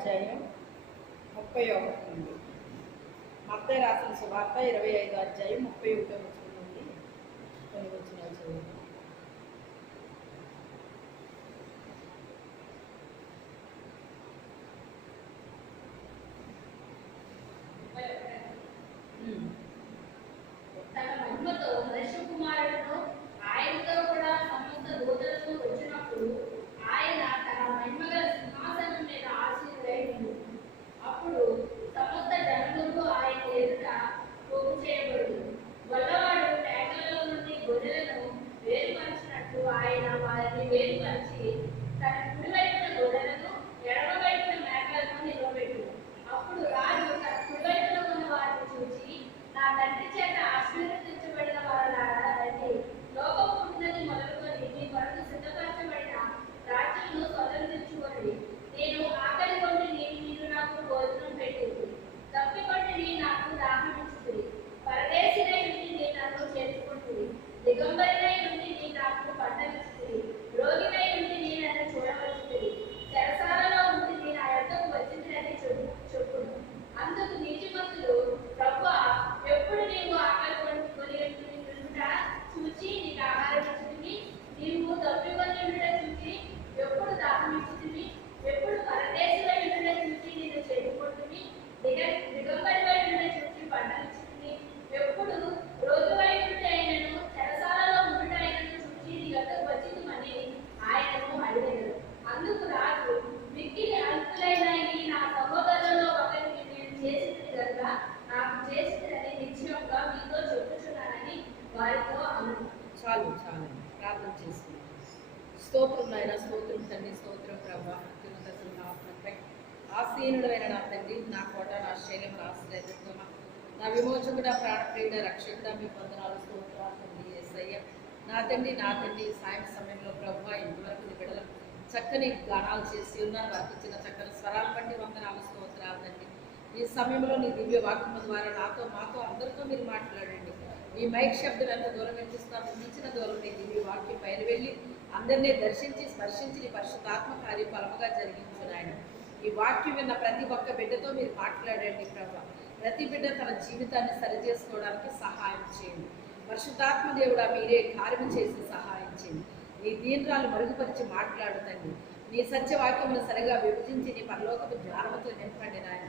అధ్యాయం 31 నుండి. మత్తయి రాసిన సువార్త 25 అధ్యాయం 31 వచనం నుండి కొన్ని వచనాలు చదువుతాం. తన మహిమతో మనుష్య కుమారుడును ఆయనతో కూడా సమస్త దూతలతో వచ్చినప్పుడు ఆయన తన మహిమగల సింహాసనం మీద ఆసీనుడైండు. అప్పుడు సమస్త జనములు ఆయన ఎదుట పోగు చేయబడు. గొల్లవాడు మేకలలో నుండి గొర్రెలను వేరుపరిచినట్లు ఆయన వారిని వేరుపరిచి తన కుడివైపున గొర్రెలను ఎడమవైపున మేకలను నిలవబెట్టు. అప్పుడు రాజు తన కుడివైపున ఉన్న వారిని చూచి, నా తండ్రి చేత ఆశీర్వదించబడిన వారులారా రండి, లోకము పుట్టినది మొదలుకొని మీ కొరకు సిద్ధపరచబడిన రాజ్యమును స్వతంత్రించుకోండి. నేను ఆకలి కొంటిని, మీరు నాకు భోజనం పెట్టింది, తప్పికొంటిని, నాకు దాహమిచ్చింది, పరదేశినై నుండి నన్ను చేర్చుకుంటుంది, దిగంబరినై నుండి నాకు పట్టమిచ్చింది, రోగినై నుండి నన్ను చూడవచ్చుతుంది, చెరసాలలో నుండి నా యొద్దకు వచ్చిందని చెప్పును. అందుకు నీతిమంతులు, ప్రభువా, ఎప్పుడు నీవు ఆకలి కొని చూచి నీకు ఆహారం ఇచ్చింది, నీవు తప్పికొని ఉండుట చూచి ఎప్పుడు దాహం ఇచ్చింది, ఎప్పుడు పరదేశివై ఉండుట చూచి నేను చేరుకుంటుంది, దిగంబరివై ఉండుట చూచి పంటనిచ్చింది, ఎప్పుడు రోగివై ఉండుట అయినను చెరసాలలో ఉండుట అయినను చూచి నీ యొద్దకు వచ్చిందని ఆయనను అడిగారు. అందుకు రాజు, మిక్కిలి అల్పులైన నా సహోదరులలో ఒకరికి నేను చేసింది కనుక నాకు చేసిందని నిశ్చయంగా మీతో చెప్పుచున్నానని వారితో అన్నాడు. చాలు ప్రార్థన చేసుకున్నాం. స్తోత్రం నాయన, స్తోత్రం తండ్రి, స్తోత్రం ప్రభా, అత్యున్నత సింహాసనంపై ఆసీనుడైన నా తండ్రి, నా కోట, నా శైలం, నా ఆశ్రయదుర్గమా, నా విమోచకుడ, ప్రాణప్రియుడ, రక్షకుడ, మీ వందనాలు, స్తోత్రాలు తండ్రి యేసయ్య. నా తండ్రి సాయం సమయంలో ప్రభా ఇంతవరకు నీ బిడ్డలు చక్కని గానాలు చేసి ఉన్నారు. వారికి ఇచ్చిన చక్కని స్వరాలు బట్టి వందనాలు, స్తోత్రాలు తండ్రి. ఈ సమయంలో నీ దివ్య వాక్యం ద్వారా నాతో మాతో అందరితో మీరు మాట్లాడండి. ఈ మైక్ శబ్దం ఎంత దూరం వినిపిస్తామో మించిన దూరం నీ దివ్య వాక్యం పైన వెళ్ళి అందరినీ దర్శించి స్పర్శించి నీ పరిశుద్ధాత్మ కార్య ఫలముగా జరిగించు నాయన. ఈ వాక్యం విన్న ప్రతి ఒక్క బిడ్డతో మీరు మాట్లాడండి ప్రభా. ప్రతి బిడ్డ తన జీవితాన్ని సరిచేసుకోవడానికి సహాయం చేయండి. పరిశుద్ధాత్మ దేవుడా, మీరే కార్యం చేసి సహాయం చేయండి. నీ దీన్రాలు మరుగుపరిచి మాట్లాడుతండి. నీ సత్యవాక్యమును సరిగా విభజించి నీ పరలోకపు జ్ఞానముతో నింపండి నాయన.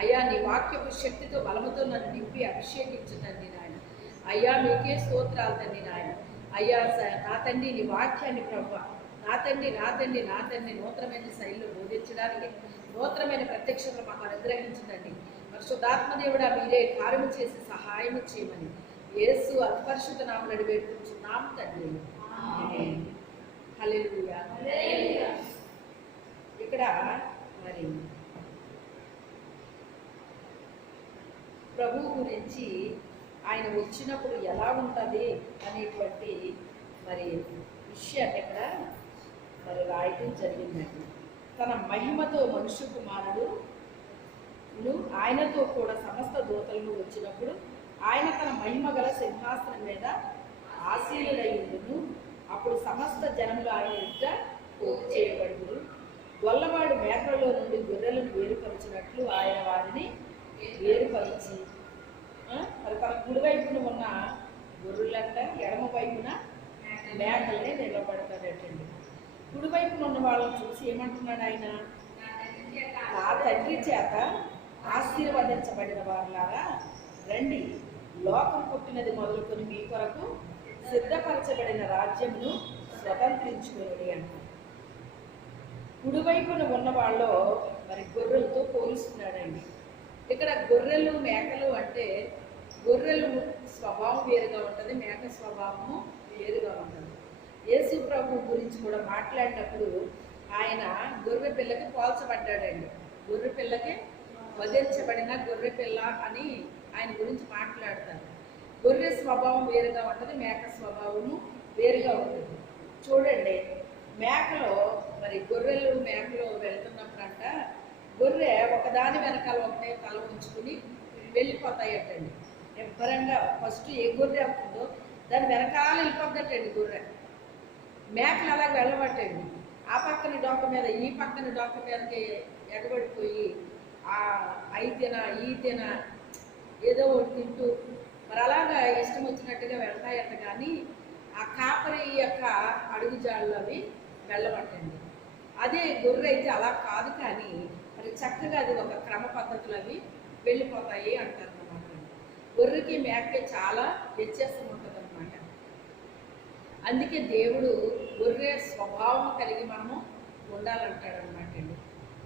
అయ్యా, నీ వాక్యపు శక్తితో బలముతో నన్ను నింపి అభిషేకించుతండి నాయన. అయ్యా, మీకే స్తోత్రాలు తండ్రి నాయన. అయ్యా నా తండ్రి, నీ వాక్యాన్ని ప్రభా, నా తండ్రి నూతనమైన శైలిలో బోధించడానికి నూతనమైన ప్రత్యక్షతలు మాకు అనుగ్రహించుతండి. పరిశుద్ధాత్మ దేవుడా, మీరే కార్యము చేసి సహాయం చేయమని యేసు అతి పరిశుద్ధ నామమున వేడుకుంటున్నాం తండ్రి. హల్లెలూయా. ఇక్కడ మరి ప్రభువు గురించి ఆయన వచ్చినప్పుడు ఎలా ఉంటుంది అనేటువంటి మరి విషయాన్ని ఇక్కడ మరి రాయటం జరిగిందండి. తన మహిమతో మనుష్య కుమారుడు ఆయనతో కూడా సమస్త దూతలను వచ్చినప్పుడు ఆయన తన మహిమ గల సింహాసనం మీద ఆసీనుడయ్యుండును. అప్పుడు సమస్త జనములు ఆయన ఎదుట పోగు చేయబడును. గొల్లవాడు మేకలలో నుండి గొర్రెలను వేరుపరిచినట్లు ఆయన వారిని వేరుపరిచి మరి తన కుడివైపున ఉన్న గొర్రెలంట, ఎడమ వైపున మేకల్ని నిలబడతాడటండి. కుడివైపున ఉన్న వాళ్ళని చూసి ఏమంటున్నాడు ఆయన? నా తండ్రి చేత ఆశీర్వదించబడిన వారులారా రండి, లోకం పుట్టినది మొదలుకొని మీ కొరకు సిద్ధపరచబడిన రాజ్యమును స్వతంత్రించుకుని అంటారు. కుడివైపున ఉన్న వాళ్ళు మరి గొర్రెలతో పోలుస్తున్నాడండి. ఇక్కడ గొర్రెలు మేకలు అంటే గొర్రెలు స్వభావం వేరుగా ఉంటుంది, మేక స్వభావము వేరుగా ఉంటుంది. యేసు ప్రభు గురించి కూడా మాట్లాడినప్పుడు ఆయన గొర్రె పిల్లకి పోల్చబడ్డాడండి. గొర్రె పిల్లకి వధించబడిన గొర్రె పిల్ల అని ఆయన గురించి మాట్లాడతారు. గొర్రె స్వభావం వేరుగా ఉంటుంది, మేక స్వభావము వేరుగా ఉంటుంది. చూడండి, మేకలో మరి గొర్రెలు మేకలు వెళ్తున్నప్పుడంట గొర్రె ఒకదాని వెనకాల ఒకటే తల ఉంచుకుని వెళ్ళిపోతాయటండి. ఎవ్వరంగా ఫస్ట్ ఏ గొర్రె అవుతుందో దాని వెనకాల వెళ్ళిపోద్దటండి గొర్రె. మేకలు అలాగే వెళ్ళబట్టండి. ఆ పక్కన డొంక మీద ఈ పక్కన డొంక మీదకి ఎగబడిపోయి అయితేనా ఈతేనా ఏదో ఒకటి తింటూ మరి అలాగా ఇష్టం వచ్చినట్టుగా వెళ్తాయట. కానీ ఆ కాపరి యొక్క అడుగుజాడలు అవి వెళ్ళబట్టండి. అదే గొర్రె అయితే అలా కాదు, కానీ మరి చక్కగా అది ఒక క్రమ పద్ధతులు అవి వెళ్ళిపోతాయి అంటారు అన్నమాట. గొర్రెకి మేకకి చాలా వ్యత్యాసం ఉంటుంది అన్నమాట. అందుకే దేవుడు గొర్రె స్వభావం కలిగి మనము ఉండాలంటాడు అనమాట అండి.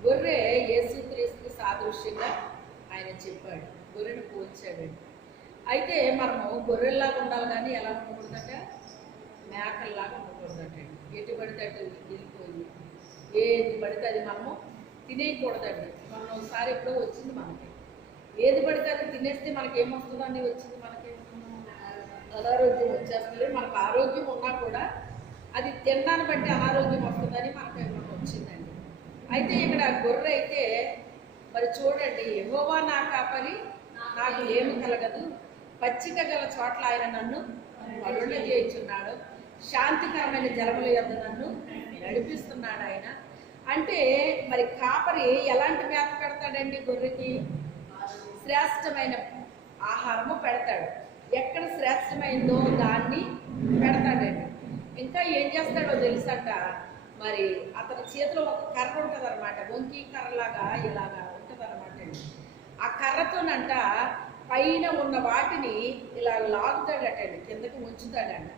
గొర్రె యేసుక్రీస్తుకి సాదృశ్యంగా ఆయన చెప్పాడు, గొర్రెను పోల్చాడండి. అయితే మనము గొర్రెల్లాగా ఉండాలి, కానీ ఎలా ఉండకూడదట, మేకల్లాగా ఉండకూడదటండి. ఎటు పడితే అటు వెళ్ళిపోయి ఏది పడితే అది మనము తినేయకూడదండి. మనం ఒకసారి ఎప్పుడో వచ్చింది మనకి, ఏది పడితే అది తినేస్తే మనకి ఏమొస్తుందని వచ్చింది, మనకి అనారోగ్యం వచ్చేస్తుంది. మనకు ఆరోగ్యం ఉన్నా కూడా అది తినడాన్ని బట్టి అనారోగ్యం వస్తుందని మనకు వచ్చిందండి. అయితే ఇక్కడ గొర్రె అయితే మరి చూడండి, యెహోవా నా కాపరి, నాకు ఏమి కలగదు, పచ్చిక గల చోట్ల ఆయన నన్ను అరుణ చేయించున్నాడు, శాంతికరమైన జలముల యొద్ద నన్ను నడిపిస్తున్నాడు ఆయన. అంటే మరి కాపరి ఎలాంటి మేత పెడతాడండి గొర్రెకి? శ్రేష్టమైన ఆహారము పెడతాడు. ఎక్కడ శ్రేష్టమైందో దాన్ని పెడతాడండి. ఇంకా ఏం చేస్తాడో తెలుసట, మరి అతని చేతిలో ఒక కర్ర ఉంటుంది అనమాట, వంకి కర్రలాగా ఇలాగా ఉంటుంది అనమాట అండి. ఆ కర్రతోనంట పైన ఉన్న వాటిని ఇలా లాగుతాడటండి, కిందకి ఉంచుతాడంట.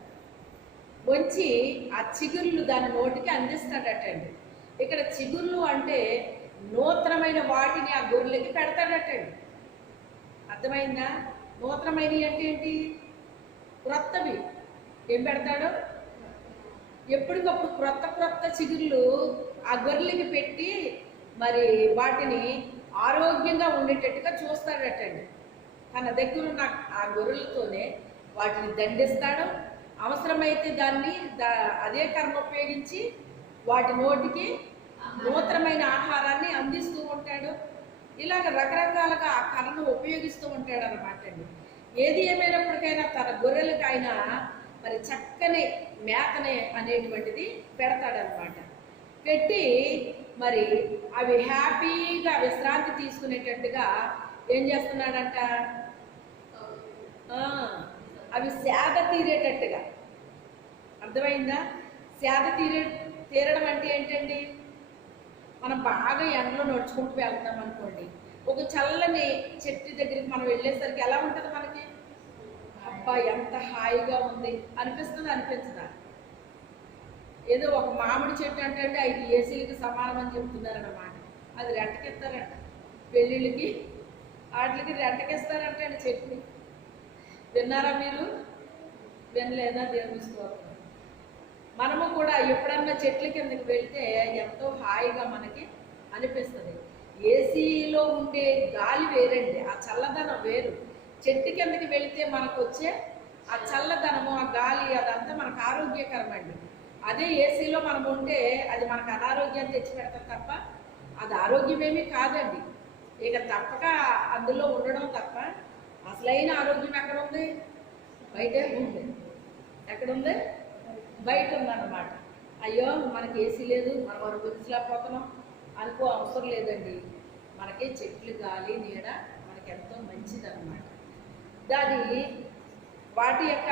వంచి ఆ చిగుర్లు దాని నోటికి అందిస్తాడటండి. ఇక్కడ చిగుర్లు అంటే నూతనమైన వాటిని ఆ గొర్రెలకి పెడతాడటండి. అర్థమైందా? నూతనమైనవి అంటే ఏంటి? క్రొత్తవి. ఏం పెడతాడు? ఎప్పటికప్పుడు క్రొత్త క్రొత్త చిగుర్లు ఆ గొర్రెలకి పెట్టి మరి వాటిని ఆరోగ్యంగా ఉండేటట్టుగా చూస్తాడటండి. తన దగ్గర ఉన్న ఆ గొర్రెలతోనే వాటిని దండిస్తాడు. అవసరమైతే దాన్ని అదే కర్మ ఉపయోగించి వాటి నోటికి నూతనమైన ఆహారాన్ని అందిస్తూ ఉంటాడు. ఇలాగ రకరకాలుగా ఆ కర్రను ఉపయోగిస్తూ ఉంటాడు అన్నమాట అండి. ఏది ఏమైనప్పటికైనా తన గొర్రెలకు ఆయన మరి చక్కని మేతనే అనేటువంటిది పెడతాడనమాట. పెట్టి మరి అవి హ్యాపీగా విశ్రాంతి తీసుకునేటట్టుగా ఏం చేస్తున్నాడంట, అవి సేద తీరేటట్టుగా. అర్థమైందా? సేద తీరడం అంటే ఏంటండి? మనం బాగా ఎండలో నడుచుకుంటూ వెళ్తాం అనుకోండి, ఒక చల్లని చెట్టు దగ్గరికి మనం వెళ్ళేసరికి ఎలా ఉంటుంది మనకి? అబ్బా ఎంత హాయిగా ఉంది అనిపిస్తుంది, అనిపించదా? ఏదో ఒక మామిడి చెట్టు అంటే 5 ఏసీలకి సమానం అని చెప్తున్నారన్నమాట. అది రెంటకిస్తారంట, పెళ్ళిళ్ళకి వాటికి రెంటకిస్తారంటే అండి చెట్టుని. విన్నారా మీరు? వినలేదా? దేవుని స్తోత్రం. మనము కూడా ఎప్పుడన్నా చెట్ల కిందకి వెళ్తే ఎంతో హాయిగా మనకి అనిపిస్తుంది. ఏసీలో ఉండే గాలి వేరండి, ఆ చల్లదనం వేరు. చెట్టు కిందకి వెళితే మనకు వచ్చే ఆ చల్లదనము, ఆ గాలి, అదంతా మనకు ఆరోగ్యకరమండి. అదే ఏసీలో మనం ఉంటే అది మనకు అనారోగ్యాన్ని తెచ్చిపెడతాం తప్ప అది ఆరోగ్యమేమీ కాదండి. ఇక తప్పక అందులో ఉండడం తప్ప అసలైన ఆరోగ్యం ఎక్కడ ఉంది? బయటే ఉంది. ఎక్కడుంది? బయట ఉందన్నమాట. అయ్యో మనకి ఏసీ లేదు, మనం అనుభవించలేకపోతున్నాం అనుకో అవసరం లేదండి. మనకి చెట్లు, గాలి, నీడ మనకి ఎంతో మంచిదన్నమాట. దాని వాటి యొక్క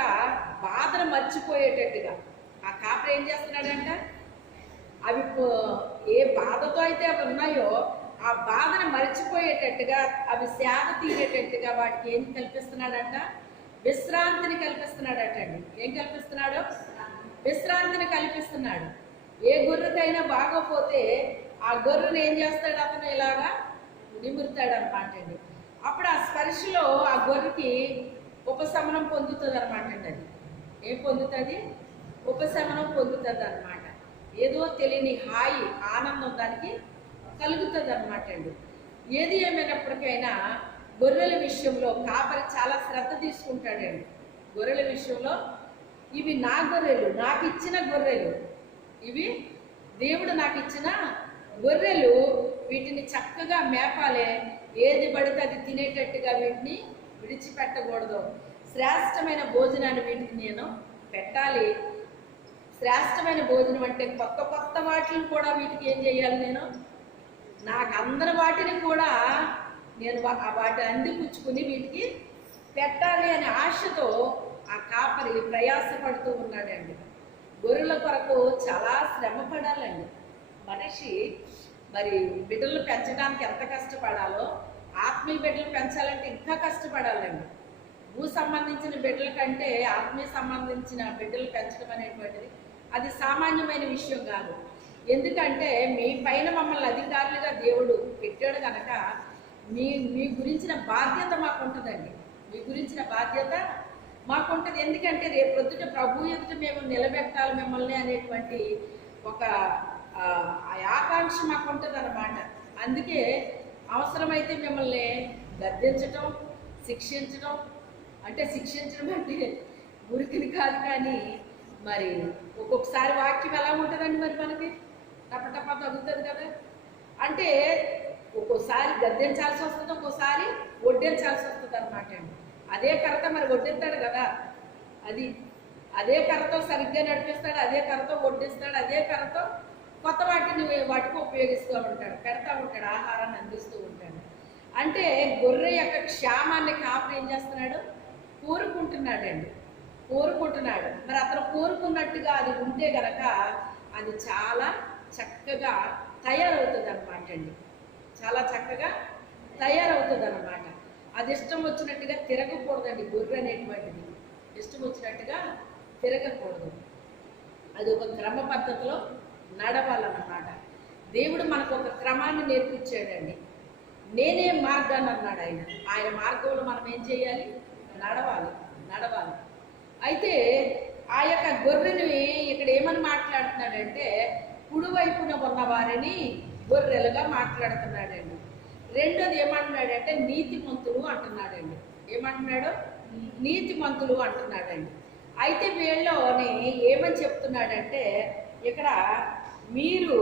బాధను మర్చిపోయేటట్టుగా ఆ కాపరి ఏం చేస్తున్నాడంట, అవి ఏ బాధతో అయితే అవి ఉన్నాయో ఆ బాధను మర్చిపోయేటట్టుగా, అవి సేద తీరేటట్టుగా వాటికి ఏం కల్పిస్తున్నాడంట? విశ్రాంతిని కల్పిస్తున్నాడటండి. ఏం కల్పిస్తున్నాడు? విశ్రాంతిని కల్పిస్తున్నాడు. ఏ గొర్రెకైనా బాగోపోతే ఆ గొర్రెను ఏం చేస్తాడు? అతను ఇలాగా నిమురుతాడు అనమాట అండి. అప్పుడు ఆ స్పర్శలో ఆ గొర్రెకి ఉపశమనం పొందుతుంది అనమాట అండి. అది ఏం పొందుతుంది? ఉపశమనం పొందుతుంది అనమాట. ఏదో తెలియని హాయి, ఆనందం దానికి కలుగుతుంది అనమాట అండి. ఏది ఏమైనప్పటికైనా గొర్రెల విషయంలో కాపరి చాలా శ్రద్ధ తీసుకుంటాడండి. గొర్రెల విషయంలో ఇవి నా గొర్రెలు, నాకు ఇచ్చిన గొర్రెలు, ఇవి దేవుడు నాకు ఇచ్చిన గొర్రెలు, వీటిని చక్కగా మేపాలే. ఏది పడితే అది తినేటట్టుగా వీటిని విడిచిపెట్టకూడదు. శ్రేష్టమైన భోజనాన్ని వీటికి నేను పెట్టాలి. శ్రేష్టమైన భోజనం అంటే కొత్త కొత్త వాటిని కూడా వీటికి ఏం చేయాలి? నేను నాకు అందరి వాటిని కూడా నేను వాటిని అందిపుచ్చుకుని వీటికి పెట్టాలి అనే ఆశతో ఆ కాపరి ప్రయాసపడుతూ ఉన్నాడండి. గొర్రెల కొరకు చాలా శ్రమ పడాలండి మనిషి. మరి బిడ్డలు పెంచడానికి ఎంత కష్టపడాలో ఆత్మీయ బిడ్డలు పెంచాలంటే ఇంకా కష్టపడాలండి. భూ సంబంధించిన బిడ్డల కంటే ఆత్మీయ సంబంధించిన బిడ్డలు పెంచడం అనేటువంటిది అది సామాన్యమైన విషయం కాదు. ఎందుకంటే మీ పైన మమ్మల్ని అధికారులుగా దేవుడు పెట్టాడు కనుక మీ మీ గురించిన బాధ్యత మాకు ఉంటుందండి. మీ గురించిన బాధ్యత మాకుంటుంది. ఎందుకంటే రేపు ప్రొద్దుట ప్రభు ఎదుట మేము నిలబెట్టాలి మిమ్మల్ని అనేటువంటి ఒక ఆకాంక్ష మాకు ఉంటుంది అన్నమాట. అందుకే అవసరమైతే మిమ్మల్ని గద్దించటం, శిక్షించడం అంటే ఉరికిని కాదు, కానీ మరి ఒక్కొక్కసారి వాక్యం ఎలా ఉంటుందండి మరి మనకి టపటప తగ్గుతుంది కదా. అంటే ఒక్కోసారి గద్దించాల్సి వస్తుంది, ఒక్కోసారి వడ్డించాల్సి వస్తుంది అనమాట అండి. అదే కర్రతో మరి వడ్డిస్తాడు కదా, అదే కర్రతో సరిగ్గా నడిపిస్తాడు, అదే కర్రతో వడ్డిస్తాడు, అదే కర్రతో కొత్త వాటికి ఉపయోగిస్తూ ఉంటాడు, పెడతా ఉంటాడు, ఆహారాన్ని అందిస్తూ ఉంటాడు. అంటే గొర్రె యొక్క క్షేమాన్ని కాపరి ఏం చేస్తున్నాడు? కోరుకుంటున్నాడండి. మరి అతను కోరుకున్నట్టుగా అది ఉంటే గనక అది చాలా చక్కగా తయారవుతుంది అనమాట అండి. చాలా చక్కగా తయారవుతుంది అనమాట. అది ఇష్టం వచ్చినట్టుగా తిరగకూడదండి. గొర్రె అనేటువంటిది ఇష్టం వచ్చినట్టుగా తిరగకూడదు. అది ఒక క్రమ పద్ధతిలో నడవాలన్నమాట. దేవుడు మనకు ఒక క్రమాన్ని నేర్పించాడండి. నేనే మార్గాన్ని అన్నాడు ఆయన. ఆయన మార్గంలో మనం ఏం చేయాలి? నడవాలి. అయితే ఆ యొక్క గొర్రెని ఇక్కడ ఏమని మాట్లాడుతున్నాడంటే కుడివైపున ఉన్న వారిని గొర్రెలుగా మాట్లాడుతున్నాడండి. రెండోది ఏమంటున్నాడంటే నీతిమంతులు అంటున్నాడండి. ఏమంటున్నాడు? నీతిమంతులు అంటున్నాడండి. అయితే వీళ్ళని ఏమని చెప్తున్నాడంటే ఇక్కడ మీరు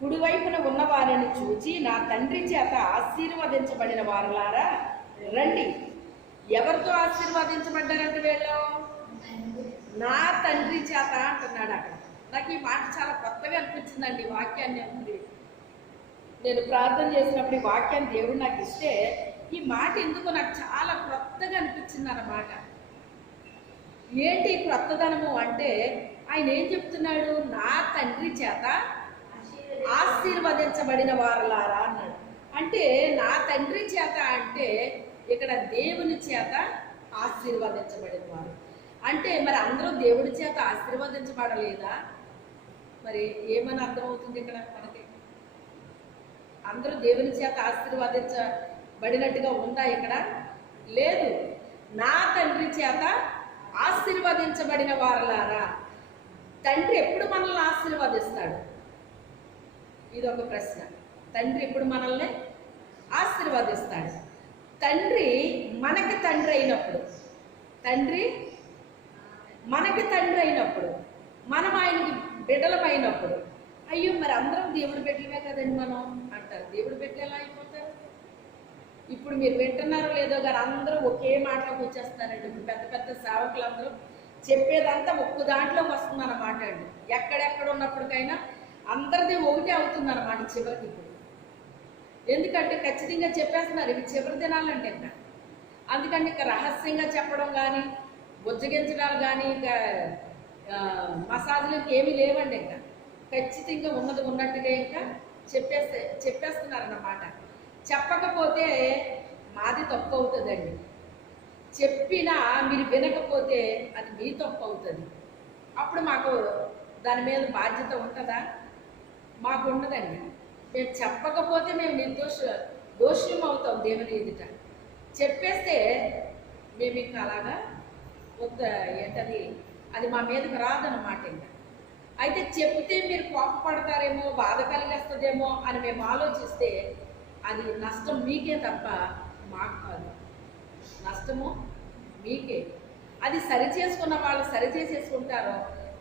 కుడివైపున ఉన్న వారిని చూచి నా తండ్రి చేత ఆశీర్వదించబడిన వారులారా రండి. ఎవరితో ఆశీర్వదించబడ్డారంటే వీళ్ళు? నా తండ్రి చేత అంటున్నాడు అక్కడ. నాకు ఈ మాట చాలా కొత్తగా అనిపించిందండి. వాక్యాన్ని నేను ప్రార్థన చేసినప్పుడు ఈ వాక్యాన్ని దేవుడు నాకు ఇస్తే ఈ మాట ఎందుకు నాకు చాలా కొత్తగా అనిపించింది అన్నమాట. ఏంటి క్రొత్తదనము అంటే ఆయన ఏం చెప్తున్నాడు? నా తండ్రి చేత ఆశీర్వదించబడిన వారులారా అన్నాడు. అంటే నా తండ్రి చేత అంటే ఇక్కడ దేవుని చేత ఆశీర్వదించబడిన వారు అంటే మరి అందరూ దేవుడి చేత ఆశీర్వదించబడలేదా? మరి ఏమని అర్థమవుతుంది ఇక్కడ మనకి? అందరూ దేవుని చేత ఆశీర్వదించబడినట్టుగా ఉందా ఇక్కడ? లేదు. నా తండ్రి చేత ఆశీర్వదించబడిన వారులారా. తండ్రి ఎప్పుడు మనల్ని ఆశీర్వదిస్తాడు? ఇది ఒక ప్రశ్న. తండ్రి ఎప్పుడు మనల్ని ఆశీర్వదిస్తాడు? తండ్రి మనకి తండ్రి అయినప్పుడు, మనం ఆయనకి బిడ్డలమైనప్పుడు. అయ్యో మరి అందరం దేవుడి బిడ్డలమే కదండి మనం అంటారు. దేవుడి బిడ్డలు ఎలా అయిపోతారు? ఇప్పుడు మీరు వింటున్నారో లేదో కానీ అందరూ ఒకే మాటలోకి వచ్చేస్తారండి. ఇప్పుడు పెద్ద పెద్ద సేవకులు అందరూ చెప్పేదంతా ఒక్క దాంట్లోకి వస్తుంది అన్నమాట అండి. ఎక్కడెక్కడ ఉన్నప్పటికైనా అందరిది ఒకటే అవుతుంది అన్నమాట చివరికి. ఇప్పుడు ఎందుకంటే ఖచ్చితంగా చెప్పేస్తున్నారు ఇవి చివరి దినాలంటే ఇంకా. అందుకని ఇంకా రహస్యంగా చెప్పడం కానీ బుజ్జగించడాలు కానీ ఇంకా మసాజులు ఇంకేమీ లేవండి. ఇంకా ఖచ్చితంగా ఉన్నది ఉన్నట్టుగా ఇంకా చెప్పేస్తున్నారన్నమాట. చెప్పకపోతే మాది తప్పు అవుతుందండి. చెప్పినా మీరు వినకపోతే అది మీ తప్పు అవుతుంది. అప్పుడు మాకు దాని మీద బాధ్యత ఉంటుందా? మాకు ఉండదండి. మేము చెప్పకపోతే మేము దోషం అవుతాం దేవుని ఎదుట. చెప్పేస్తే మేము ఇంకా అలాగా ఏంటది అది మా మీదకి రాదన్నమాట. ఇంకా అయితే చెప్తే మీరు కోపపడతారేమో, బాధ కలిగేస్తుందేమో అని మేము ఆలోచిస్తే అది నష్టం మీకే తప్ప మాకు కాదు. నష్టము మీకే. అది సరి చేసుకున్న వాళ్ళు సరి చేసేసుకుంటారో,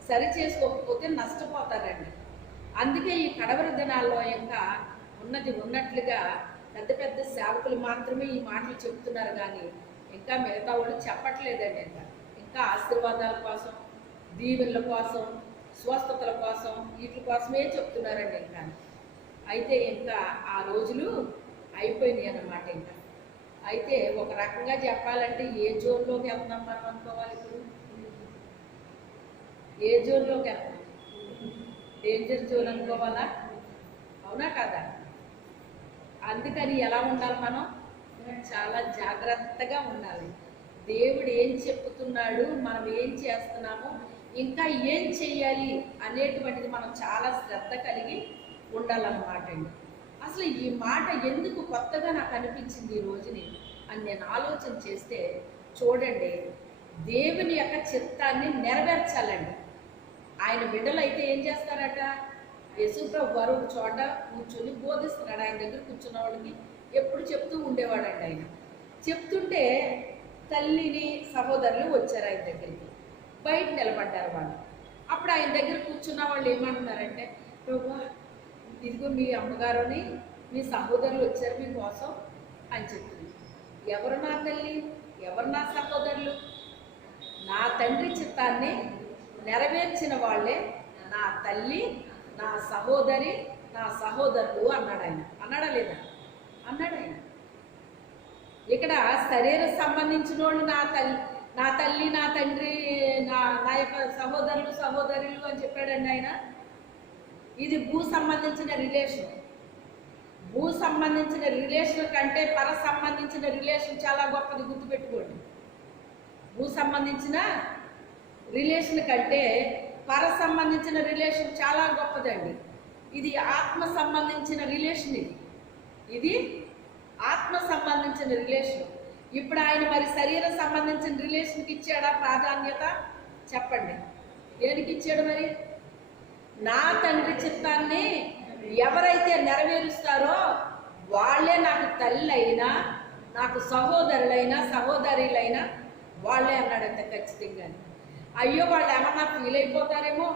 సరి చేసుకోకపోతే నష్టపోతారండి. అందుకే ఈ కడవరి దినాల్లో ఇంకా ఉన్నది ఉన్నట్లుగా పెద్ద పెద్ద సేవకులు మాత్రమే ఈ మాటలు చెప్తున్నారు కానీ ఇంకా మిగతా వాళ్ళు చెప్పట్లేదండి. ఇంకా ఆశీర్వాదాల కోసం, దీవెనల కోసం, స్వస్థతల కోసం, వీటి కోసమే చెప్తున్నారండి. ఇంకా అయితే ఇంకా ఆ రోజులు అయిపోయినాయి అన్నమాట. ఇంకా అయితే ఒక రకంగా చెప్పాలంటే ఏ జోన్లోకి వెళ్తున్నాం మనం అనుకోవాలి ఇప్పుడు? ఏ జోన్లోకి వెళ్తున్నాం? డేంజర్ జోన్ అనుకోవాలా? అవునా కదా? అందుకని ఎలా ఉండాలి మనం? చాలా జాగ్రత్తగా ఉండాలి. దేవుడు ఏం చెప్తున్నాడు, మనం ఏం చేస్తున్నాము, ఇంకా ఏం చెయ్యాలి అనేటువంటిది మనం చాలా శ్రద్ధ కలిగి ఉండాలన్నమాట అండి. అసలు ఈ మాట ఎందుకు కొత్తగా నాకు అనిపించింది ఈ రోజుని అని నేను ఆలోచన చేస్తే, చూడండి, దేవుని యొక్క చిత్తాన్ని నెరవేర్చాలండి. ఆయన బిడ్డలు అయితే ఏం చేస్తారట? యేసుప్రభు వారు ఒక చోట కూర్చొని బోధిస్తున్నాడు. ఆయన దగ్గర కూర్చున్న వాళ్ళకి ఎప్పుడు చెప్తూ ఉండేవాడండి. ఆయన చెప్తుంటే తల్లిని సహోదరులు వచ్చారు ఆయన దగ్గరికి, బయట నిలబడ్డారు వాళ్ళు. అప్పుడు ఆయన దగ్గర కూర్చున్న వాళ్ళు ఏమంటున్నారంటే, ప్రభు ఇదిగో మీ అమ్మగారుని మీ సహోదరులు వచ్చారు మీకోసం అని చెప్తుంది. ఎవరు నా తల్లి, ఎవరు నా సహోదరులు? నా తండ్రి చిత్తాన్ని నెరవేర్చిన వాళ్ళే నా తల్లి, నా సహోదరి, నా సహోదరులు అన్నాడు ఆయన. అన్నాడా లేదా? అన్నాడు ఆయన. ఇక్కడ శరీర సంబంధించిన వాళ్ళు నా తల్లి, నా తండ్రి, నా యొక్క సహోదరులు, సహోదరులు అని చెప్పాడండి ఆయన. ఇది భూ సంబంధించిన రిలేషన్. భూ సంబంధించిన రిలేషన్ కంటే పర సంబంధించిన రిలేషన్ చాలా గొప్పది, గుర్తుపెట్టుకోండి. భూ సంబంధించిన రిలేషన్ కంటే పర సంబంధించిన రిలేషన్ చాలా గొప్పదండి. ఇది ఆత్మ సంబంధించిన రిలేషన్. ఇది ఆత్మ సంబంధించిన రిలేషన్. ఇప్పుడు ఆయన మరి శరీర సంబంధించిన రిలేషన్కి ఇచ్చాడా ప్రాధాన్యత? చెప్పండి, దేనికి ఇచ్చాడు మరి? నా తండ్రి చిత్తాన్ని ఎవరైతే నెరవేరుస్తారో వాళ్ళే నాకు తల్లి అయినా, నాకు సహోదరులైనా, సహోదరులైనా వాళ్ళే అన్నాడంత ఖచ్చితంగా. అయ్యో వాళ్ళు ఏమన్నా ఫీల్ అయిపోతారేమో,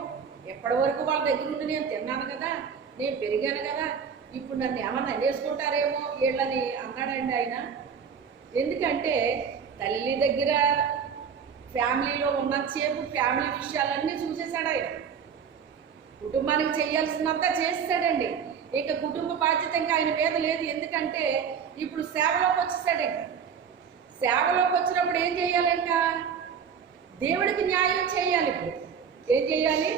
ఎప్పటి వరకు వాళ్ళ దగ్గర ఉండి నేను తిన్నాను కదా, నేను పెరిగాను కదా, ఇప్పుడు నన్ను ఏమన్నా అనేసుకుంటారేమో వీళ్ళని అన్నాడండి ఆయన. ఎందుకంటే తల్లి దగ్గర ఫ్యామిలీలో ఉన్నంతసేపు ఫ్యామిలీ విషయాలన్నీ చూసేశాడు ఆయన. కుటుంబానికి చేయాల్సినంతా చేస్తాడండి. ఇక కుటుంబ బాధ్యత ఇంకా ఆయన మీద లేదు. ఎందుకంటే ఇప్పుడు సేవలోకి వచ్చేసాడు. ఇంకా సేవలోకి వచ్చినప్పుడు ఏం చేయాలి? ఇంకా దేవుడికి న్యాయం చేయాలి. ఇప్పుడు ఏం చేయాలి?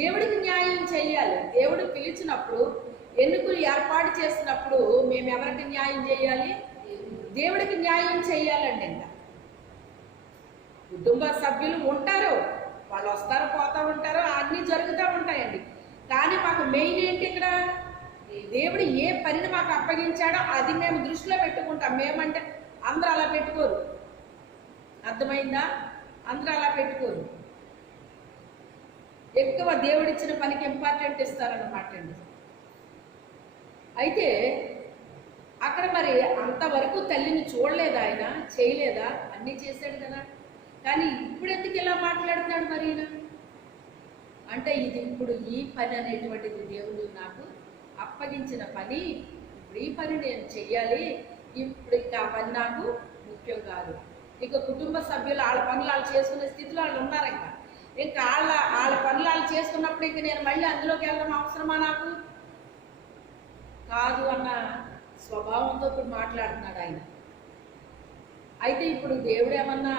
దేవుడికి న్యాయం చేయాలి. దేవుడు పిలిచినప్పుడు, ఎన్నికలు ఏర్పాటు చేసినప్పుడు మేము ఎవరికి న్యాయం చేయాలి? దేవుడికి న్యాయం చేయాలండి. ఇంకా కుటుంబ సభ్యులు ఉంటారు, వాళ్ళు వస్తారు పోతూ ఉంటారు, అన్నీ జరుగుతూ ఉంటాయండి. కానీ మాకు మెయిన్ ఏంటి? ఇక్కడ దేవుడు ఏ పనిని మాకు అప్పగించాడో అది మేము దృష్టిలో పెట్టుకుంటాం. మేమంటే అందరూ అలా పెట్టుకోరు. అర్థమైందా? అందరూ అలా పెట్టుకోరు. ఎక్కువ దేవుడిచ్చిన పనికి ఇంపార్టెంట్ ఇస్తారన్నమాట అండి. అయితే అక్కడ మరి అంతవరకు తల్లిని చూడలేదా ఆయన? చేయలేదా? అన్నీ చేశాడు కదా. కానీ ఇప్పుడు ఎందుకు ఇలా మాట్లాడుతున్నాడు మరి ఈయన? అంటే ఇది ఇప్పుడు ఈ పని అనేటువంటిది దేవుడు నాకు అప్పగించిన పని, ఇప్పుడు ఈ పని నేను చెయ్యాలి. ఇప్పుడు ఇంకా ఆ పని నాకు ముఖ్యం కాదు. ఇక కుటుంబ సభ్యులు వాళ్ళ పనులు వాళ్ళు చేసుకునే స్థితిలో వాళ్ళు ఉన్నారు. ఇంకా వాళ్ళ పనులు వాళ్ళు చేసుకున్నప్పుడు ఇంక నేను మళ్ళీ అందులోకి వెళ్ళడం అవసరమా నాకు? కాదు అన్న స్వభావంతో ఇప్పుడు మాట్లాడుతున్నాడు ఆయన. అయితే ఇప్పుడు దేవుడు ఏమన్నా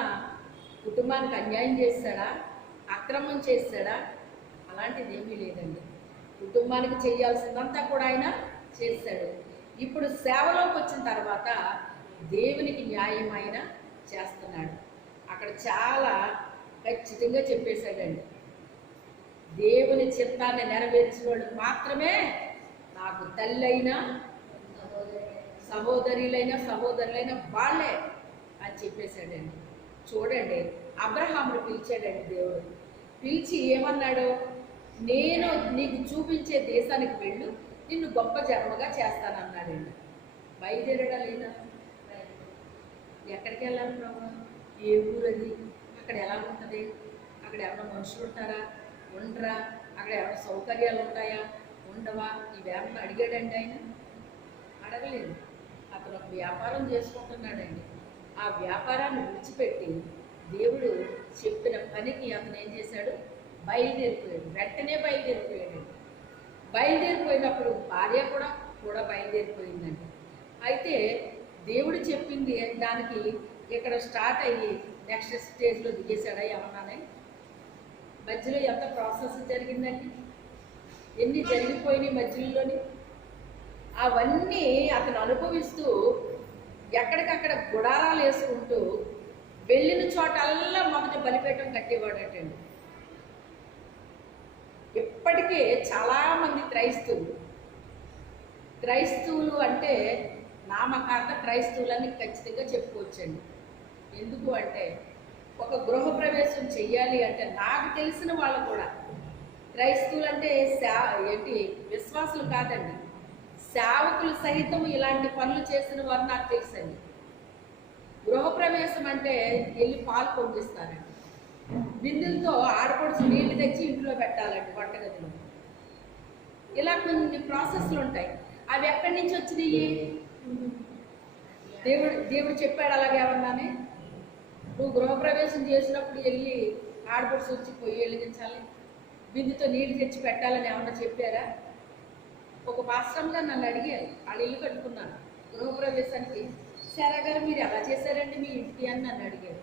కుటుంబానికి అన్యాయం చేస్తాడా? అక్రమం చేస్తాడా? అలాంటిది ఏమీ లేదండి. కుటుంబానికి చేయాల్సిందంతా కూడా ఆయన చేస్తాడు. ఇప్పుడు సేవలోకి వచ్చిన తర్వాత దేవునికి న్యాయం ఆయన చేస్తున్నాడు. అక్కడ చాలా ఖచ్చితంగా చెప్పేశాడండి. దేవుని చిత్తాన్ని నెరవేర్చిన వాళ్ళు మాత్రమే నాకు తల్లి అయినా, సహోదరులైనా, సహోదరులైనా వాళ్ళే అని చెప్పేశాడండి. చూడండి, అబ్రహామును పిలిచాడండి దేవుడు. పిలిచి ఏమన్నాడు? నేను నీకు చూపించే దేశానికి వెళ్ళు, నిన్ను గొప్ప జన్మగా చేస్తానన్నాడండి. బయలుదేరడా లేదా? ఎక్కడికి వెళ్ళాలి ప్రభు? ఏ ఊరు అది? అక్కడ ఎలా ఉంటుంది? అక్కడ ఏమైనా మనుషులు ఉంటారా? ఉండరా? అక్కడ ఏమైనా సౌకర్యాలు ఉంటాయా? ఉండవా? ఇవేమన్నా అడిగాడండి ఆయన? అడగలేదు. అతను ఒక వ్యాపారం చేసుకుంటున్నాడండి. ఆ వ్యాపారాన్ని విడిచిపెట్టి దేవుడు చెప్పిన పనికి అతను ఏం చేశాడు? బయలుదేరిపోయాడు. వెంటనే బయలుదేరిపోయాడు. బయలుదేరిపోయినప్పుడు భార్య కూడా కూడా బయలుదేరిపోయిందండి. అయితే దేవుడు చెప్పింది దానికి ఇక్కడ స్టార్ట్ అయ్యి నెక్స్ట్ స్టేజ్లో దిగేశాడా ఏమన్నానే? మధ్యలో ఎంత ప్రాసెస్ జరిగిందండి, ఎన్ని జరిగిపోయినాయి మధ్యలోని. అవన్నీ అతను అనుభవిస్తూ ఎక్కడికక్కడ గుడారాలు వేసుకుంటూ వెళ్ళిన చోటల్లా మొదటి బలిపీఠం కట్టేవాడటండి. ఇప్పటికే చాలామంది క్రైస్తవులు అంటే నామకార్థ క్రైస్తవులని ఖచ్చితంగా చెప్పుకోవచ్చండి. ఎందుకు అంటే ఒక గృహప్రవేశం చెయ్యాలి అంటే నాకు తెలిసిన వాళ్ళు కూడా క్రైస్తవులు అంటే ఏంటి విశ్వాసులు కాదండి, సేవకులు సహితం ఇలాంటి పనులు చేసిన వారు నాకు తెలుసండి. గృహప్రవేశం అంటే వెళ్ళి పాలు పొంగిస్తారండి, బిందులతో ఆడపడుచు నీళ్లు తెచ్చి ఇంట్లో పెట్టాలండి వంటగదిలో. ఇలా కొన్ని ప్రాసెస్లు ఉంటాయి. అవి ఎక్కడి నుంచి వచ్చినాయి? దేవుడు చెప్పాడు అలాగేమన్నానే. నువ్వు గృహప్రవేశం చేసినప్పుడు వెళ్ళి ఆడపడుచు వచ్చి పొయ్యి వెలిగించాలి, బిందుతో నీళ్లు తెచ్చి పెట్టాలని ఏమన్నా చెప్పారా? ఒక పాస్టర్గా నన్ను అడిగారు, వాళ్ళ ఇల్లు కట్టుకున్నాను గృహప్రవేశానికి. సరే గారు మీరు ఎలా చేశారండి మీ ఇంటికి అని నన్ను అడిగారు.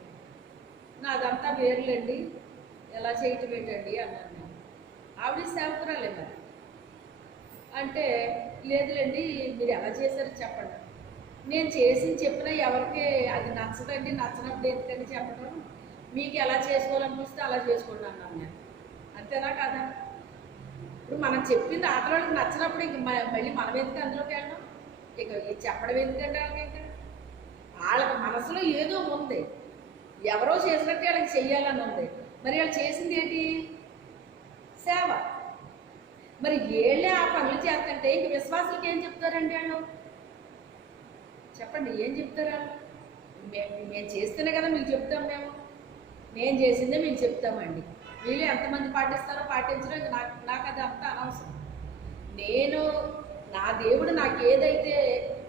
నాదంతా వేరులేండి, ఎలా చేయటం ఏంటండి అన్నాను నేను. ఆవిడ సేవకురాలే మరి. అంటే లేదులేండి మీరు ఎలా చేశారో చెప్పండి. నేను చెప్పినా ఎవరికి అది నచ్చదండి, నచ్చినప్పుడు ఎందుకండి చెప్పడం, మీకు ఎలా చేసుకోవాలనిపిస్తే అలా చేసుకోండి అన్నాను నేను. అంతేనా కదా? ఇప్పుడు మనం చెప్పింది ఆతలోకి నచ్చినప్పుడు ఇంక మళ్ళీ మనం ఎందుకు అందులోకి వెళ్ళడం, ఇక చెప్పడం ఎందుకంటే వాళ్ళకి వాళ్ళకి మనసులో ఏదో ఉంది, ఎవరో చేసినట్టు వాళ్ళకి చెయ్యాలని ఉంది. మరి వాళ్ళు చేసింది ఏంటి? సేవ. మరి ఏళ్ళే ఆ పనులు చేస్తుంటే ఇంక విశ్వాసులకి ఏం చెప్తారండి వాళ్ళు? చెప్పండి, ఏం చెప్తారా? మేము చేస్తేనే కదా మీకు చెప్తాం. నేను చేసిందే మీకు చెప్తామండి. వీళ్ళు ఎంతమంది పాటిస్తారో పాటించడం నాకు అది అంత అనవసరం. నా దేవుడు నాకు ఏదైతే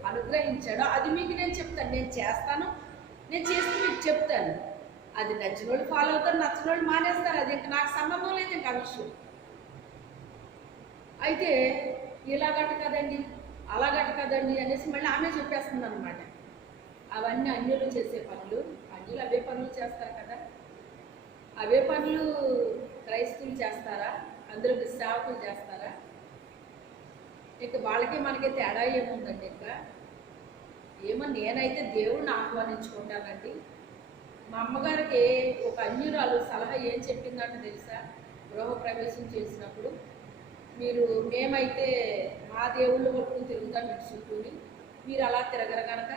అనుగ్రహించాడో అది మీకు నేను చెప్తాను. నేను చేస్తాను, నేను చేస్తే మీకు చెప్తాను. అది నచ్చిన వాళ్ళు ఫాలో అవుతారు, నచ్చిన వాళ్ళు మానేస్తారు. అది ఇంకా నాకు సంబంధం లేదు ఇంకా ఆ విషయం. అయితే ఇలాగట కదండి, అలాగట కదండి అనేసి మళ్ళీ ఆమె చెప్పేస్తుంది అనమాట. అవన్నీ అన్యులు చేసే పనులు, అన్యులు అవే పనులు చేస్తారు కదా, అవే పనులు క్రైస్తవులు చేస్తారా? అందులో సేవకులు చేస్తారా? ఇక వాళ్ళకి మనకి తేడా ఏముందండి? ఇంకా ఏమో నేనైతే దేవుడిని ఆహ్వానించుకుంటానండి. మా అమ్మగారికి ఒక అన్యురాలు సలహా ఏం చెప్పిందంటే తెలుసా? గృహప్రవేశం చేసినప్పుడు మేమైతే మా దేవుళ్ళు పట్టుకుని తిరుగుతాం ఇటు చుట్టూని, మీరు అలా తిరగరు కనుక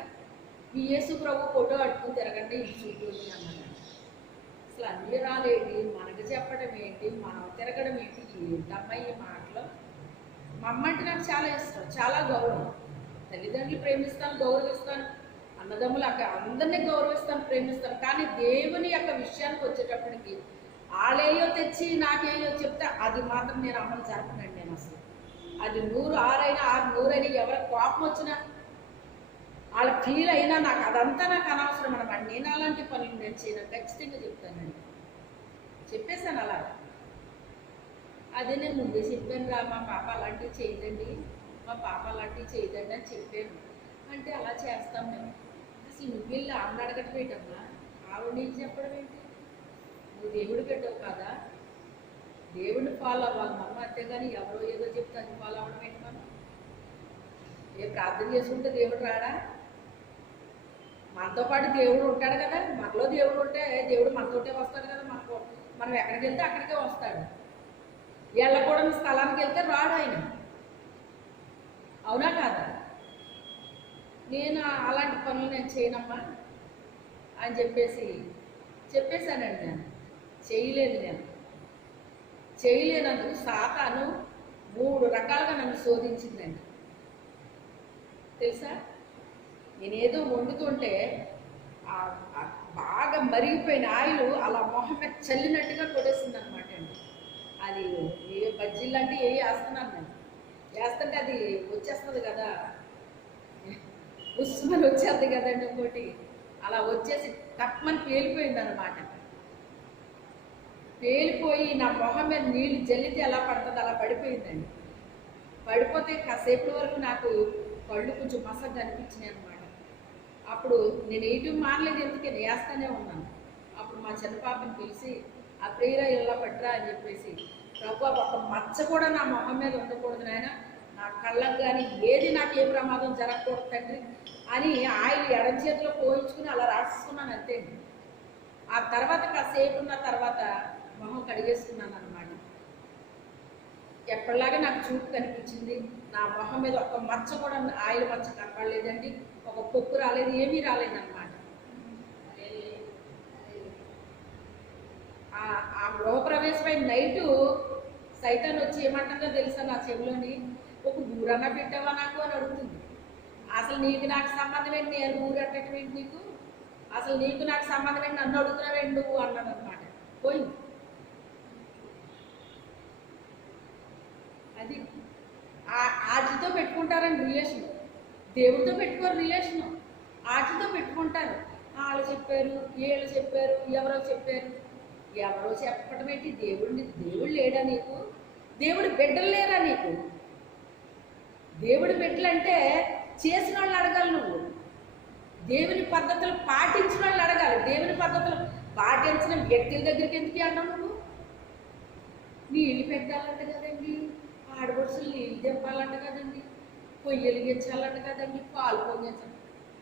మీ యేసు ప్రభు ఫోటో పట్టుకుని తిరగండి ఇటు చుట్టూని అన్నాను. అసలు అన్యురాలు ఏంటి, మనకు చెప్పడం ఏంటి, మనం తిరగడం ఏంటి, ఏంటమ్మా ఈ మాటలో? మా అమ్మ అంటే నాకు చాలా ఇష్టం, చాలా గౌరవం. తల్లిదండ్రులు ప్రేమిస్తాను, గౌరవిస్తాను, అన్నదమ్ములు అందరినీ గౌరవిస్తాను, ప్రేమిస్తాను. కానీ దేవుని యొక్క విషయానికి వచ్చేటప్పటికి వాళ్ళేయో తెచ్చి నాకేయో చెప్తే అది మాత్రం నేను అమలు జరపనండి. నేను అసలు అది 100 6 100 ఎవరికి కోపం వచ్చినా వాళ్ళ ఫీల్ అయినా నాకు అదంతా నాకు అనవసరం అనమాట. నేను అలాంటి పనులు నేను చేయను, ఖచ్చితంగా చెప్తానండి. చెప్పేశాను అలా. అదే నేను ముందే చెప్పాను రా, మా పాప అలాంటివి చేయదండి, మా పాప అలాంటివి చేయదండి అని చెప్పాను. అంటే అలా చేస్తాం మేము. అసలు నువ్వు వెళ్ళి ఆమెను అడగటం ఏంటమ్మా, ఆవిడ నీకు చెప్పడం ఏంటి? నువ్వు దేవుడు పెట్టావు కదా, దేవుడిని ఫాలో అవ్వాలి మనం, అంతేగాని ఎవరో ఏదో చెప్తే అది ఫాలో అవ్వడం ఏంటి? మనం ఏ ప్రార్థన చేసుకుంటే దేవుడు రాడా? మనతో పాటు దేవుడు ఉంటాడు కదా, మనలో దేవుడు ఉంటే దేవుడు మనతోటే వస్తాడు కదా. మనం ఎక్కడికి వెళ్తే అక్కడికే వస్తాడు. వెళ్ళకూడని స్థలానికి వెళ్తే రాడు ఆయన, అవునా కాదా? నేను అలాంటి పనులు నేను చేయనమ్మా అని చెప్పేశానండి. నేను చేయలేనందుకు సాతాను 3 రకాలుగా నన్ను శోధించిందండి తెలుసా. నేనేదో వండుతుంటే బాగా మరిగిపోయిన ఆయిల్ అలా మొహం మీద చల్లినట్టుగా కొట్టేసింది అనమాట అండి. అది ఏ బజ్జీలు లాంటివి ఏ వేస్తున్నాను నేను, వేస్తుంటే అది వచ్చేస్తుంది కదా, ఉస్మని వచ్చేది కదండి ఇంకోటి, అలా వచ్చేసి తప్పమని పేలిపోయింది అనమాట. పేలిపోయి నా మొహం మీద నీళ్ళు జల్లితే ఎలా పడుతుంది అలా పడిపోయిందండి. పడిపోతే కాసేపటి వరకు నాకు కళ్ళు కొంచెం మసగ్గా అనిపించినాయి అనమాట. అప్పుడు నేను వేయటం మానలేదు, ఎందుకని వేస్తానే ఉన్నాను. అప్పుడు మా చిన్న పాపని పిలిచి ఆ ప్రేయర్ ఇలా పట్టరా అని చెప్పేసి, ప్రభు ఒక మచ్చ కూడా నా మొహం మీద ఉండకూడదు నాయన, నా కళ్ళకు కానీ ఏది నాకు ఏ ప్రమాదం జరగకూడదు తండ్రి అని ఆయన ఎడం చేతిలో పోయించుకుని అలా రాసుకున్నాను అంతే. ఆ తర్వాత కాసేపు ఉన్న తర్వాత మొహం కడిగేసుకున్నాను అనమాట. ఎప్పటిలాగా నాకు చూపు కనిపించింది. నా మొహం మీద ఒక మచ్చ కూడా ఆయిల్ మచ్చ కనపడలేదండి, ఒక పొక్కు రాలేదు, ఏమీ రాలేదన్నమాట. ఆ గృహప్రవేశమైన నైటు సైతాన్ వచ్చి ఏమంటుందో తెలుసా నా చెవిలోని, ఒక ఊరన్నా పెట్టావా నాకు అని అడుగుతుంది. అసలు నీకు నాకు సంబంధం ఏంటి, నేను ఊరు అట్టడం ఏంటి నీకు, అసలు నీకు నాకు సంబంధం ఏంటి, నన్ను అడుగుతున్నావేంటి నువ్వు అన్నాను అనమాట. పోయింది. అది ఆటితో పెట్టుకుంటారండి రిలేషన్, దేవుడితో పెట్టుకోరు రిలేషన్, ఆటితో పెట్టుకుంటారు. వాళ్ళు చెప్పారు, వీళ్ళు చెప్పారు, ఎవరో చెప్పారు. ఎవరో చెప్పడం ఏంటి, దేవుడు లేడా నీకు, దేవుడి బిడ్డలు లేరా నీకు? దేవుడి బిడ్డలు అంటే చేసిన వాళ్ళు అడగాలి, నువ్వు దేవుని పద్ధతులు పాటించిన వాళ్ళు అడగాలి. దేవుని పద్ధతులు పాటించిన వ్యక్తుల దగ్గరికి ఎందుకు అన్నావు నువ్వు? నీళ్ళు పెట్టాలంట కదండి, ఆడపడుచులు నీళ్ళు తెంపాలంట కదండి, పొయ్యి వెలిగించాలంట కదండి, పాలు పొంగించాలి.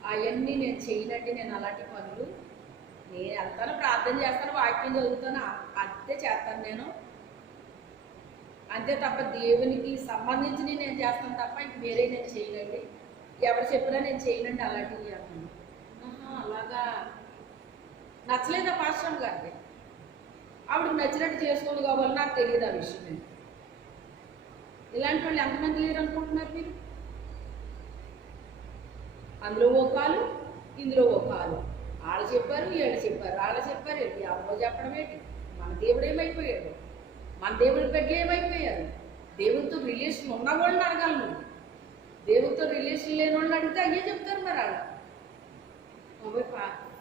అవన్నీ నేను చేయనండి. నేను అలాంటి పనులు నేను వెళ్తాను, ప్రార్థన చేస్తాను, వాక్యం చదువుతాను, అంతే చేస్తాను నేను. అంతే తప్ప దేవునికి సంబంధించి నేను చేస్తాను తప్ప ఇంక వేరే నేను చేయనండి. ఎవరు చెప్పినా నేను చేయనండి అలాంటివి అన్నాను. అలాగా నచ్చలేదా పాస్టర్ గారికి? ఆవిడకి నచ్చినట్టు చేసుకోవాలి కావాలి, నాకు తెలియదు ఆ విషయం. ఇలాంటి వాళ్ళు ఎంతమంది లేరు అనుకుంటున్నారు మీరు? అందులో ఓ కాలు, ఇందులో ఓ కాలు. వాళ్ళు చెప్పారు, వీళ్ళు చెప్పారు, వాళ్ళు చెప్పారు, ఎవరో చెప్పడం ఏంటి? మన దేవుడు ఏమైపోయాడు, మన దేవుడి బిడ్డలు ఏమైపోయారు? దేవుడితో రిలేషన్ ఉన్న వాళ్ళని అడగాలి నువ్వు. దేవుడితో రిలేషన్ లేని వాళ్ళని అడిగితే అయ్యే చెప్తారు మరి వాళ్ళు.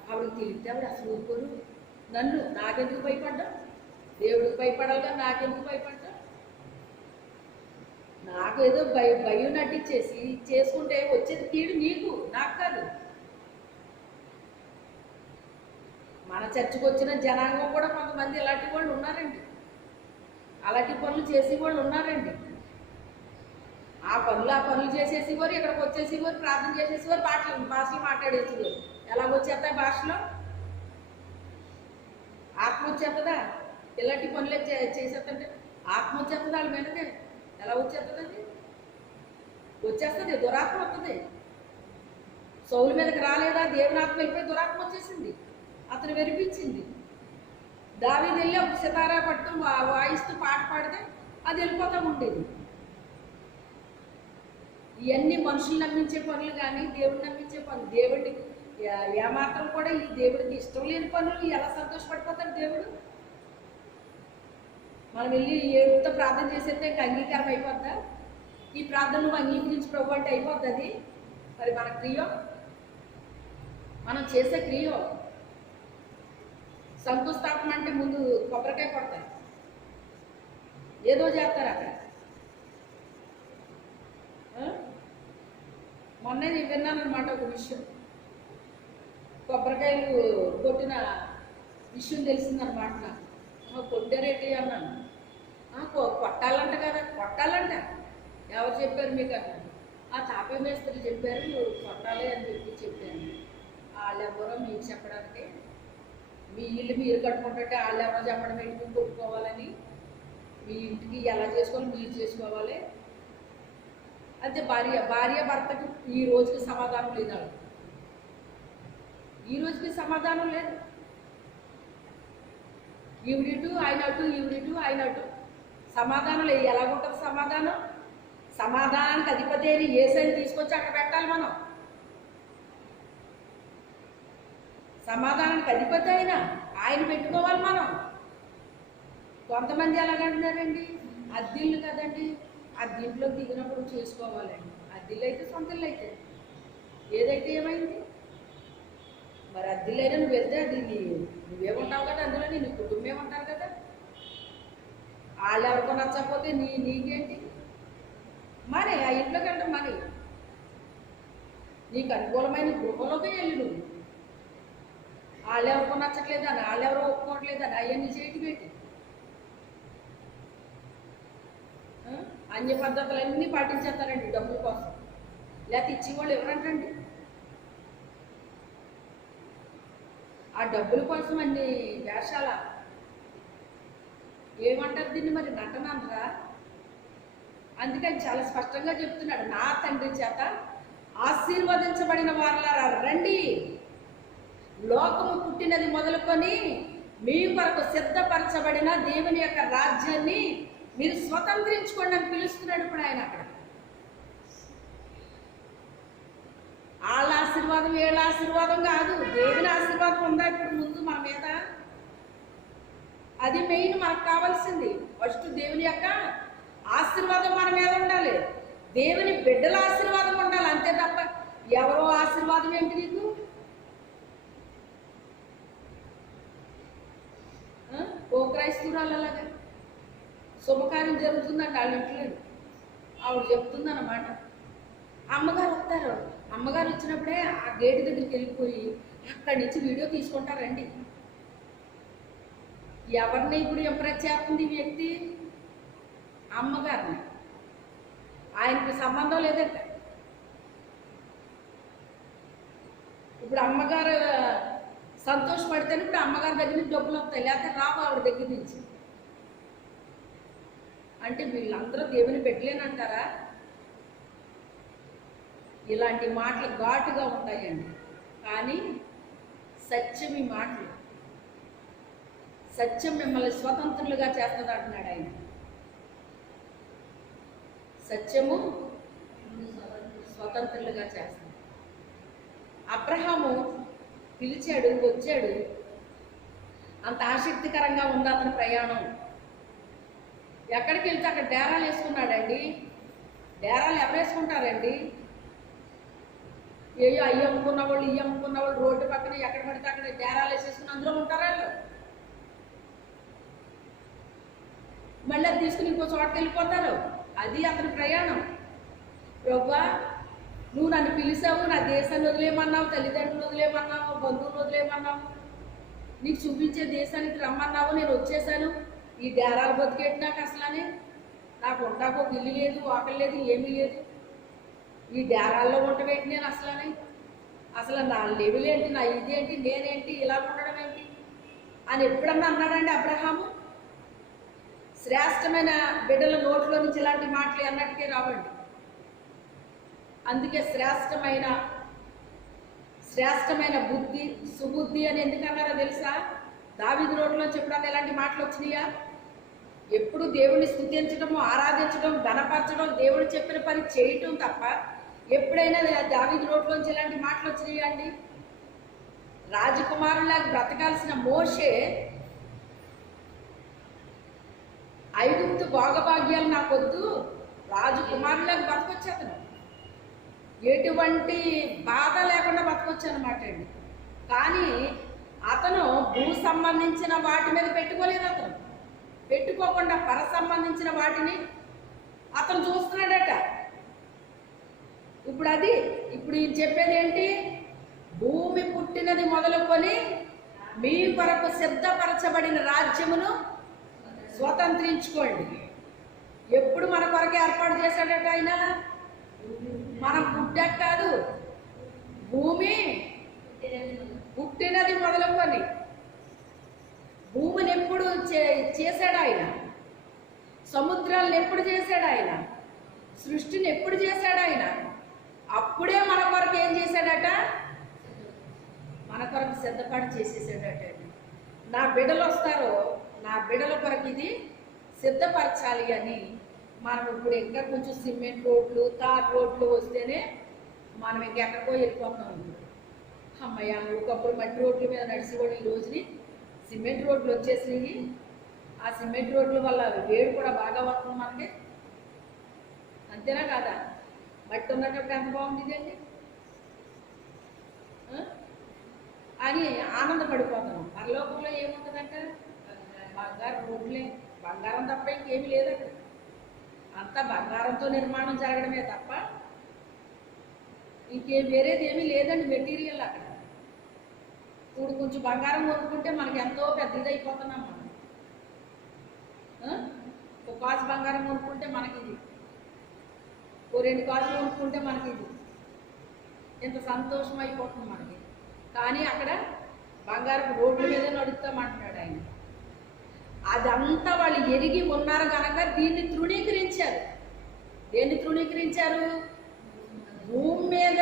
ఆవిడకి తెలిస్తే ఆవిడ అసలు ఊరుకోరు. నన్ను నాకెందుకు భయపడ్డా? దేవుడికి భయపడాలి కానీ నాకెందుకు భయపడ్డా? నాకు ఏదో భయం నటించేసి చేసుకుంటే వచ్చేది కీడు నీకు, నాకు కాదు. మన చర్చకు వచ్చిన జనాంగం కూడా కొంతమంది ఇలాంటి వాళ్ళు ఉన్నారండి, అలాంటి పనులు చేసేవాళ్ళు ఉన్నారండి. ఆ పనులు చేసేసేవారు, ఇక్కడికి వచ్చేసేవారు, ప్రార్థన చేసేసేవారు, భాషలు మాట్లాడేసేవారు. ఎలాగొచ్చేస్తాయి భాషలో? ఆత్మ వచ్చేస్తుందా? ఇలాంటి పనులే చేసేస్తుంటే ఆత్మ వచ్చేస్తుంది వాళ్ళ మీదకే. ఎలా వచ్చేస్తుంది? అది వచ్చేస్తుంది, దురాత్మ వస్తుంది. సౌలు మీదకి రాలేదా? దేవుని ఆత్మ వెళ్ళిపోయి దురాత్మ వచ్చేసింది, అతను వెరిపించింది. దావీదు వెళ్ళి ఒక సితారా పట్టుకుని వాయిస్తూ పాట పాడితే అది వెళ్ళిపోతూ ఉండేది. ఇవన్నీ మనుషులు నమ్మించే పనులు కానీ దేవుడిని నమ్మించే పనులు. దేవుడికి ఏమాత్రం కూడా ఈ దేవుడికి ఇష్టం లేని పనులు ఎలా సంతోషపడిపోతాడు దేవుడు? మనం వెళ్ళి ఏడుతో ప్రార్థన చేసేస్తే అంగీకారం అయిపోద్దా? ఈ ప్రార్థన నువ్వు అంగీకరించి ప్రభు అంటే అయిపోద్ది అది? మరి మన క్రియ, మనం చేసే క్రియ శంకుస్థాపన అంటే ముందు కొబ్బరికాయ కొడతారు, ఏదో చేస్తారు అక్కడ. మొన్నే నేను విన్నాను అనమాట ఒక విషయం, కొబ్బరికాయలు కొట్టిన విషయం తెలిసిందనమాట నాకు. కొట్టారేంటి అన్నాను. కొట్టాలంట కదా, కొట్టాలంట. ఎవరు చెప్పారు మీకు అన్నాను. ఆ తాపే మేస్త్రి చెప్పారు కొట్టాలి అని చెప్పాను. వాళ్ళెవరో మీకు చెప్పడానికి, మీ ఇల్లు మీరు కట్టుకుంటుంటే వాళ్ళెవరో చెప్పడం ఏంటి కొట్టుకోవాలని, మీ ఇంటికి ఎలా చేసుకోవాలి మీరు చేసుకోవాలి. అయితే భార్య భర్తకి ఈ రోజుకి సమాధానం లేదు. ఈ రోజుకి సమాధానం లేదు. ఈవిడిటు ఆయన అటు, ఈవిడిటు ఆయన అటు, సమాధానం లేదు. ఎలాగుంటుంది సమాధానం? సమాధానానికి అధిపతి అని యేసుని తీసుకొచ్చి అక్కడ పెట్టాలి మనం. సమాధానానికి అధిపతి అయినా ఆయన పెట్టుకోవాలి మనం. కొంతమంది ఎలాగంటున్నారండి, అద్దిళ్ళు కదండి, అద్దింట్లో దిగినప్పుడు చేసుకోవాలండి. అద్దిళ్ళు అయితే సొంతలు అయితే ఏదైతే ఏమైంది? మరి అద్దిలైనా నువ్వు వెళ్తే అది నువ్వేముంటావు కదా, అందులో నీ కుటుంబమే ఉంటారు కదా. వాళ్ళు ఎవరికో నచ్చకపోతే నీకేంటి? మరి ఆ ఇంట్లోకి వెళ్ళడం మరి నీకు అనుకూలమైన గృహంలోకి వెళ్ళి నువ్వు వాళ్ళెవరికో నచ్చట్లేదని వాళ్ళెవరో ఒప్పుకోవట్లేదని అవన్నీ చేయటి పెట్టి అన్య పద్ధతులన్నీ పాటించేస్తారండి డబ్బుల కోసం, లేకపోతే ఇచ్చేవాళ్ళు ఎవరంటండి. ఆ డబ్బుల కోసం అన్ని వేషాల ఏమంటారు దీన్ని మరి నటనరా. అందుకని చాలా స్పష్టంగా చెప్తున్నాడు, నా తండ్రి చేత ఆశీర్వదించబడిన వారలారా రండి, లోకము పుట్టినది మొదలుకొని మీ కొరకు సిద్ధపరచబడిన దేవుని యొక్క రాజ్యాన్ని మీరు స్వతంత్రించుకోండి అని పిలుస్తున్నాడు ఇప్పుడు ఆయన. అక్కడ వాళ్ళ ఆశీర్వాదం వీళ్ళ ఆశీర్వాదం కాదు, దేవుని ఆశీర్వాదం ఉందా ఇప్పుడు ముందు మన మీద. అది మెయిన్ మనకు కావాల్సింది. ఫస్ట్ దేవుని యొక్క ఆశీర్వాదం మన మీద ఉండాలి, దేవుని బిడ్డల ఆశీర్వాదం ఉండాలి, అంతే తప్ప ఎవరో ఆశీర్వాదం ఏంటి నీకు. ఓ క్రైస్తవురాలు అలాగా శుభకార్యం జరుగుతుందంట వాళ్ళ ఇంట్లో, ఆవిడ చెప్తుందన్నమాట. అమ్మగారు వస్తారు, అమ్మగారు వచ్చినప్పుడే ఆ గేటు దగ్గరికి వెళ్ళిపోయి అక్కడి నుంచి వీడియో తీసుకుంటారండి. ఎవరిని ఇప్పుడు ఇంప్రెస్ చేస్తుంది ఈ వ్యక్తి? అమ్మగారిని. ఆయనకి సంబంధం లేదంట. ఇప్పుడు అమ్మగారు సంతోషపడితేనే ఇప్పుడు అమ్మగారి దగ్గర నుంచి డబ్బులు వస్తాయి, లేకపోతే రావు ఆవిడ దగ్గర నుంచి. అంటే వీళ్ళందరూ దేవుని పెట్టలేనంటారా? ఇలాంటి మాటలు ఘాటుగా ఉంటాయండి, కానీ సత్యం ఈ మాటలు. సత్యం మిమ్మల్ని స్వతంత్రులుగా చేస్తుంది అంటున్నాడు ఆయన. సత్యము స్వతంత్రులుగా చేస్తుంది. అబ్రహాము పిలిచాడు, వచ్చాడు, అంత ఆసక్తికరంగా ఉంది అతని ప్రయాణం. ఎక్కడికి వెళ్తే అక్కడ డేరాలు వేసుకున్నాడండి. డేరాలు ఎవరు వేసుకుంటారండి? ఏయో అయ్యి అమ్ముకున్న వాళ్ళు, ఇయ్యి అమ్ముకున్న వాళ్ళు రోడ్డు పక్కన ఎక్కడ పడితే అక్కడ డేరాలు వేసేసుకుని అందులో ఉంటారా వాళ్ళు? మళ్ళీ అది తీసుకుని ఇంకో చోటకి వెళ్ళిపోతారు. అది అతని ప్రయాణం. ప్రభువా, నువ్వు నన్ను పిలిచావు, నా దేశాన్ని వదిలేయమన్నావు, తల్లిదండ్రులు వదిలేయమన్నావు, బంధువులు వదిలేయమన్నావు, నీకు చూపించే దేశానికి రమ్మన్నావు, నేను వచ్చేసాను. ఈ డేరాలు బతికేటి నాకు అసలనే, నాకు ఉంటాకు ఒక ఇల్లు లేదు, ఆకలి లేదు, ఏమీ లేదు. ఈ డేరాల్లో ఉండవేంటి నేను అసలనే, అసలు నా లెవెల్ ఏంటి, నా ఇదేంటి, నేనేంటి, ఇలా ఉండడం ఏంటి అని ఎప్పుడన్నా అన్నాడండి అబ్రహాము? శ్రేష్టమైన బిడ్డల నోట్లో నుంచి ఇలాంటి మాటలు అన్నట్టుకే రావండి. అందుకే శ్రేష్టమైన బుద్ధి, సుబుద్ధి అని ఎందుకన్నారో తెలుసా? దావీదు నోట్లోంచి ఎప్పుడన్నా ఎలాంటి మాటలు వచ్చినాయా? ఎప్పుడు దేవుని స్తుతించడము, ఆరాధించడం, ఘనపరచడం, దేవుడు చెప్పిన పని చేయటం తప్ప ఎప్పుడైనా దావీదు నోట్లోంచి ఎలాంటి మాటలు వచ్చినాయా అండి? రాజకుమారులాగా బ్రతకాల్సిన మోషే ఐగుప్తు భోగభాగ్యాలు నాకొద్దు, రాజకుమారులాగా బతకొచ్చు అతను. ఎటువంటి బాధ లేకుండా బతకొచ్చు అనమాట అండి. కానీ అతను భూ సంబంధించిన వాటి మీద పెట్టుకోలేదు. అతను పెట్టుకోకుండా పర సంబంధించిన వాటిని అతను చూస్తున్నాడట. ఇప్పుడు ఈయన చెప్పేది ఏంటి? భూమి పుట్టినది మొదలుకొని మీ కొరకు సిద్ధపరచబడిన రాజ్యమును స్వతంత్రించుకోండి. ఎప్పుడు మన కొరకు ఏర్పాటు చేశాడట ఆయన? మనం పుట్టాక కాదు, భూమి పుట్టినది మొదలుకొని భూమిని ఎప్పుడు చేశాడు ఆయన? సముద్రాలను ఎప్పుడు చేశాడు ఆయన? సృష్టిని ఎప్పుడు చేశాడు ఆయన? అప్పుడే మన కొరకు ఏం చేశాడట? మన కొరకు సిద్ధపాటు చేసేసాడట. నా బిడ్డలు వస్తారో, నా బిడ్డల కొరకు ఇది సిద్ధపరచాలి అని మనం ఇప్పుడు ఇంకా కొంచెం సిమెంట్ రోడ్లు, తార్ రోడ్లు వస్తేనే మనం ఇంకెక్కడికో వెళ్ళిపోతాం. అమ్మయ్య, ఒకప్పుడు మట్టి రోడ్ల మీద నడిచి కూడా ఈ రోజుని సిమెంట్ రోడ్లు వచ్చేసినాయి. ఆ సిమెంట్ రోడ్ల వల్ల వేడి కూడా బాగా వస్తుంది మనకి. అంతేనా కాదా? మట్టి ఉన్నప్పుడు ఎంత బాగుండేదండి అని ఆనందపడిపోతాం. పరలోకంలో ఏముంటుందంట? బంగారు రోడ్లే, బంగారం తప్ప ఇంకేమీ లేదు అక్కడ. అంతా బంగారంతో నిర్మాణం జరగడమే తప్ప ఇంకేం వేరేది ఏమీ లేదండి మెటీరియల్ అక్కడ. ఇప్పుడు కొంచెం బంగారం కొనుక్కుంటే మనకి ఎంతో పెద్ద ఇది అయిపోతున్నాం మనం. ఒక కాసు బంగారం కొనుక్కుంటే మనకి ఇది, ఓ 2 కాసులు కొనుక్కుంటే మనకి ఇది, ఎంత సంతోషం అయిపోతుంది మనకి. కానీ అక్కడ బంగారం రోడ్ల మీద నడుస్తామంటున్నాడు ఆయన. అదంతా వాళ్ళు ఎరిగి ఉన్నారు కనుక దీన్ని తృణీకరించారు. దేన్ని తృణీకరించారు? భూమి మీద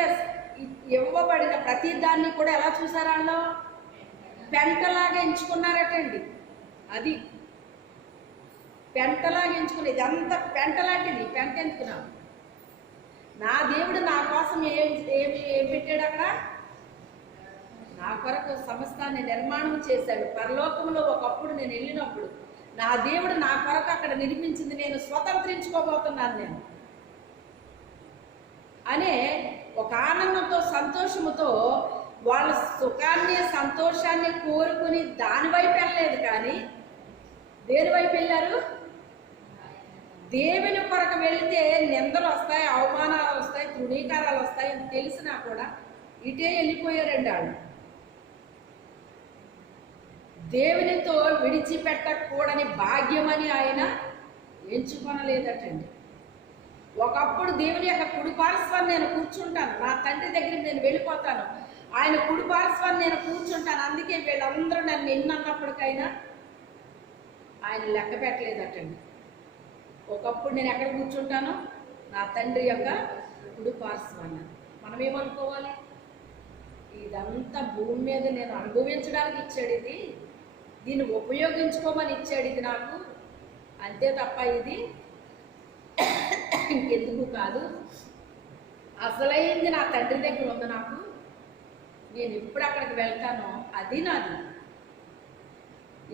ఇవ్వబడిన ప్రతి దాన్ని కూడా ఎలా చూసారు వాళ్ళు? పెంటలాగా ఎంచుకున్నారటండి. అది పెంటలాగా ఎంచుకునేది, అంత పెంటలాంటిది. పెంట ఎంచుకున్నాం. నా దేవుడు నా కోసం ఏం పెట్టాడు అక్కడ? నా కొరకు సమస్తాన్ని నిర్మాణం చేశాడు. పరలోకంలో ఒకప్పుడు నేను వెళ్ళినప్పుడు నా దేవుడు నా కొరకు అక్కడ నిర్మించింది నేను స్వతంత్రించుకోబోతున్నాను నేను అనే ఒక ఆనందంతో సంతోషముతో వాళ్ళ సుఖాన్ని సంతోషాన్ని కోరుకుని దాని వైపు వెళ్ళలేదు. కానీ దేని వైపు వెళ్ళారు? దేవుని కొరకు వెళితే నిందలు వస్తాయి, అవమానాలు వస్తాయి, తృణీకారాలు వస్తాయి అని తెలిసినా కూడా ఇటే వెళ్ళిపోయారండి వాళ్ళు. దేవునితో విడిచిపెట్టకూడని భాగ్యమని ఆయన ఎంచుకొనలేదటండి. ఒకప్పుడు దేవుని యొక్క కుడిపార్శ్వాన్ని నేను కూర్చుంటాను, నా తండ్రి దగ్గరికి నేను వెళ్ళిపోతాను, ఆయన కుడిపార్శ్వాన్ని నేను కూర్చుంటాను, అందుకే వీళ్ళందరూ నన్ను ఎన్నన్నప్పటికైనా ఆయన లెక్క పెట్టలేదటండి. ఒకప్పుడు నేను ఎక్కడ కూర్చుంటాను? నా తండ్రి యొక్క కుడిపార్శ్వాన్ని. మనం ఏమనుకోవాలి? ఇదంతా భూమి మీద నేను అనుభవించడానికి ఇచ్చాడు, ఇది దీన్ని ఉపయోగించుకోమని ఇచ్చాడు ఇది నాకు, అంతే తప్ప ఇది ఇంకెందుకు కాదు. అసలైంది నా తండ్రి దగ్గర ఉంది నాకు, నేను ఎప్పుడు అక్కడికి వెళ్తానో అది నాది.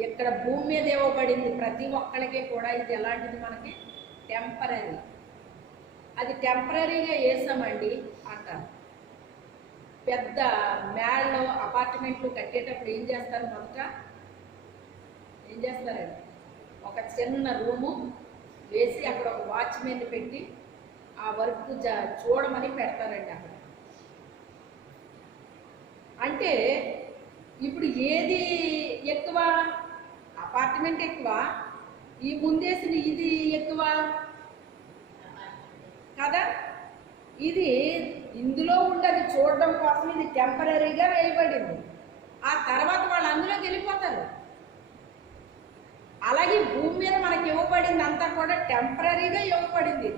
ఇక్కడ భూమి మీద ఇవ్వబడింది ప్రతి ఒక్కరికి కూడా ఇది ఎలాంటిది? మనకి టెంపరీ. అది టెంపరీగా వేసామండి అంటారు. పెద్ద మేళ్ళలో అపార్ట్మెంట్లు కట్టేటప్పుడు ఏం చేస్తారు? మొదట ఏం చేస్తారండి? ఒక చిన్న రూము వేసి అక్కడ ఒక వాచ్మెన్ పెట్టి ఆ వర్క్ చూడమని పెడతారండి అక్కడ. అంటే ఇప్పుడు ఏది ఎక్కువ? అపార్ట్మెంట్ ఎక్కువ, ఈ ముందేసిన ఇది ఎక్కువ కదా? ఇది ఇందులో ఉండదు చూడడం కోసం, ఇది టెంపరీగా వేయబడింది. ఆ తర్వాత వాళ్ళు అందులోకి వెళ్ళిపోతారు. అలాగే భూమి మీద మనకి ఇవ్వబడింది అంతా కూడా టెంపరీగా ఇవ్వబడింది.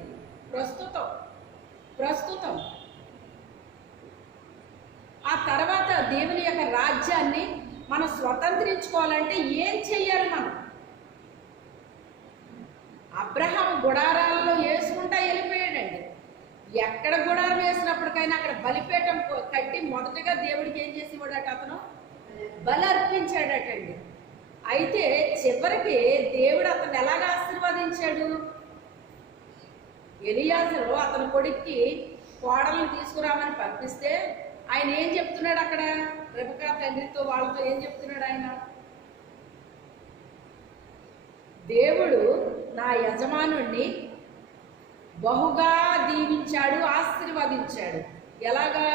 ప్రస్తుతం ఆ తర్వాత దేవుని యొక్క రాజ్యాన్ని మనం స్వతంత్రించుకోవాలంటే ఏం చెయ్యాలి? మనం అబ్రహాం గుడారాలలో వేసుకుంటా వెళ్ళిపోయాడండి. ఎక్కడ గుడారం వేసినప్పటికైనా అక్కడ బలిపీఠం కట్టి మొదటగా దేవుడికి ఏం చేసేవాడట? అతను బలి అర్పించాడటండి. అయితే చివరికి దేవుడు అతను ఎలాగ ఆశీర్వదించాడు? ఎలియాజరు అతని కొడుక్కి కోడలను తీసుకురామని పంపిస్తే ఆయన ఏం చెప్తున్నాడు అక్కడ? రెబెకా తండ్రితో వాళ్ళతో ఏం చెప్తున్నాడు ఆయన? దేవుడు నా యజమానుణ్ణి బహుగా దీవించాడు, ఆశీర్వదించాడు. ఎలాగా?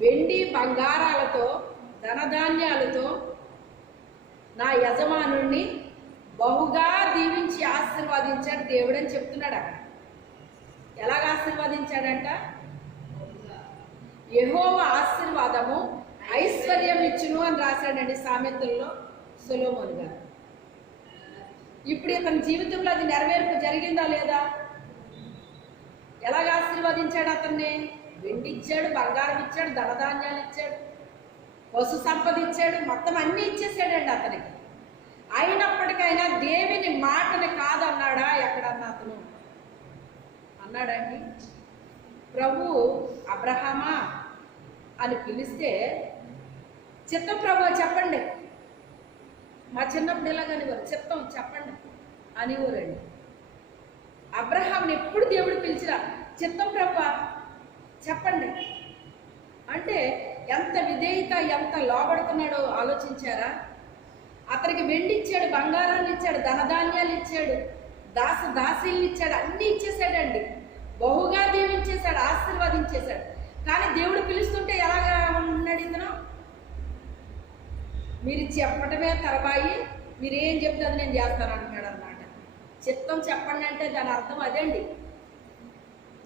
వెండి బంగారాలతో, ధనధాన్యాలతో నా యజమానుణ్ణి బహుగా దీవించి ఆశీర్వదించాడు దేవుడు అని చెప్తున్నాడు అక్కడ. ఎలాగ ఆశీర్వదించాడంట? యెహోవా ఆశీర్వాదము ఐశ్వర్యం ఇచ్చును అని రాశాడండి సామెతల్లో సొలొమోను గారు. ఇప్పుడు ఇతని జీవితంలో అది నెరవేర్పు జరిగిందా లేదా? ఎలాగ ఆశీర్వదించాడు అతన్ని? వెండి ఇచ్చాడు, బంగారం ఇచ్చాడు, ధనధాన్యాలు ఇచ్చాడు, పశు సంపద ఇచ్చాడు, మొత్తం అన్నీ ఇచ్చేసాడండి అతనికి. అయినప్పటికైనా దేవుని మాటని కాదన్నాడా? ఎక్కడన్నా అతను అన్నాడండి? ప్రభు అబ్రహామా అని పిలిస్తే చిత్తం ప్రభు చెప్పండి, మా చిన్నప్పుడు ఇలాగనివారు, చిత్తం చెప్పండి అనేవారండి. అబ్రహాంని ఎప్పుడు దేవుడు పిలిచిరా చిత్తం ప్రభు చెప్పండి అంటే ఎంత విధేయత, ఎంత లోబడుతున్నాడో ఆలోచించారా? అతనికి వెండి ఇచ్చాడు, బంగారాన్ని ఇచ్చాడు, ధనధాన్యాలు ఇచ్చాడు, దాసీల్ని ఇచ్చాడు, అన్ని ఇచ్చేసాడండి. బహుగా దీవించేశాడు, ఆశీర్వదించేశాడు. కానీ దేవుడు పిలుస్తుంటే ఎలాగా ఉన్నాడు ఇతను? మీరు చెప్పటమే తరబాయి, మీరేం చెప్తే అది నేను చేస్తాను అంటున్నాడు అనమాట. చిత్తం చెప్పండి అంటే దాని అర్థం అదండి.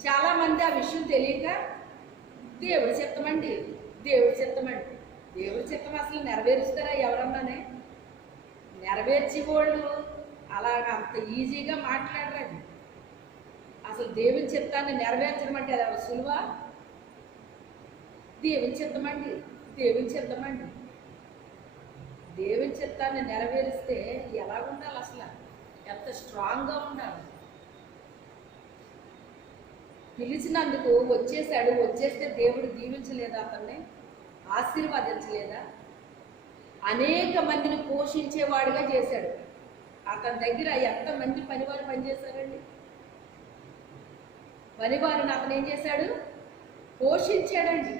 చాలామంది ఆ విషయం తెలియక దేవుడి చిత్తమండి, దేవుడి చిత్తమండి. దేవుడి చిత్తం అసలు నెరవేరుస్తారా ఎవరన్నానే? నెరవేర్చి వాళ్ళు అలాగ అంత ఈజీగా మాట్లాడరండి. అసలు దేవుని చిత్తాన్ని నెరవేర్చడం అంటే అది సులువా? దేవుని చిత్తమండి, దేవుని చిత్తమండి. దేవుని చిత్తాన్ని నెరవేరిస్తే ఎలా ఉండాలి? అసలు ఎంత స్ట్రాంగ్గా ఉండాలి. పిలిచినందుకు వచ్చేసాడు. వచ్చేస్తే దేవుడు దీవించలేదా? అతన్ని ఆశీర్వదించలేదా? అనేక మందిని పోషించేవాడుగా చేశాడు. అతని దగ్గర ఎంతమంది పనివారు పనిచేశారండి? పనివారిని అతను ఏం చేశాడు? పోషించాడండి.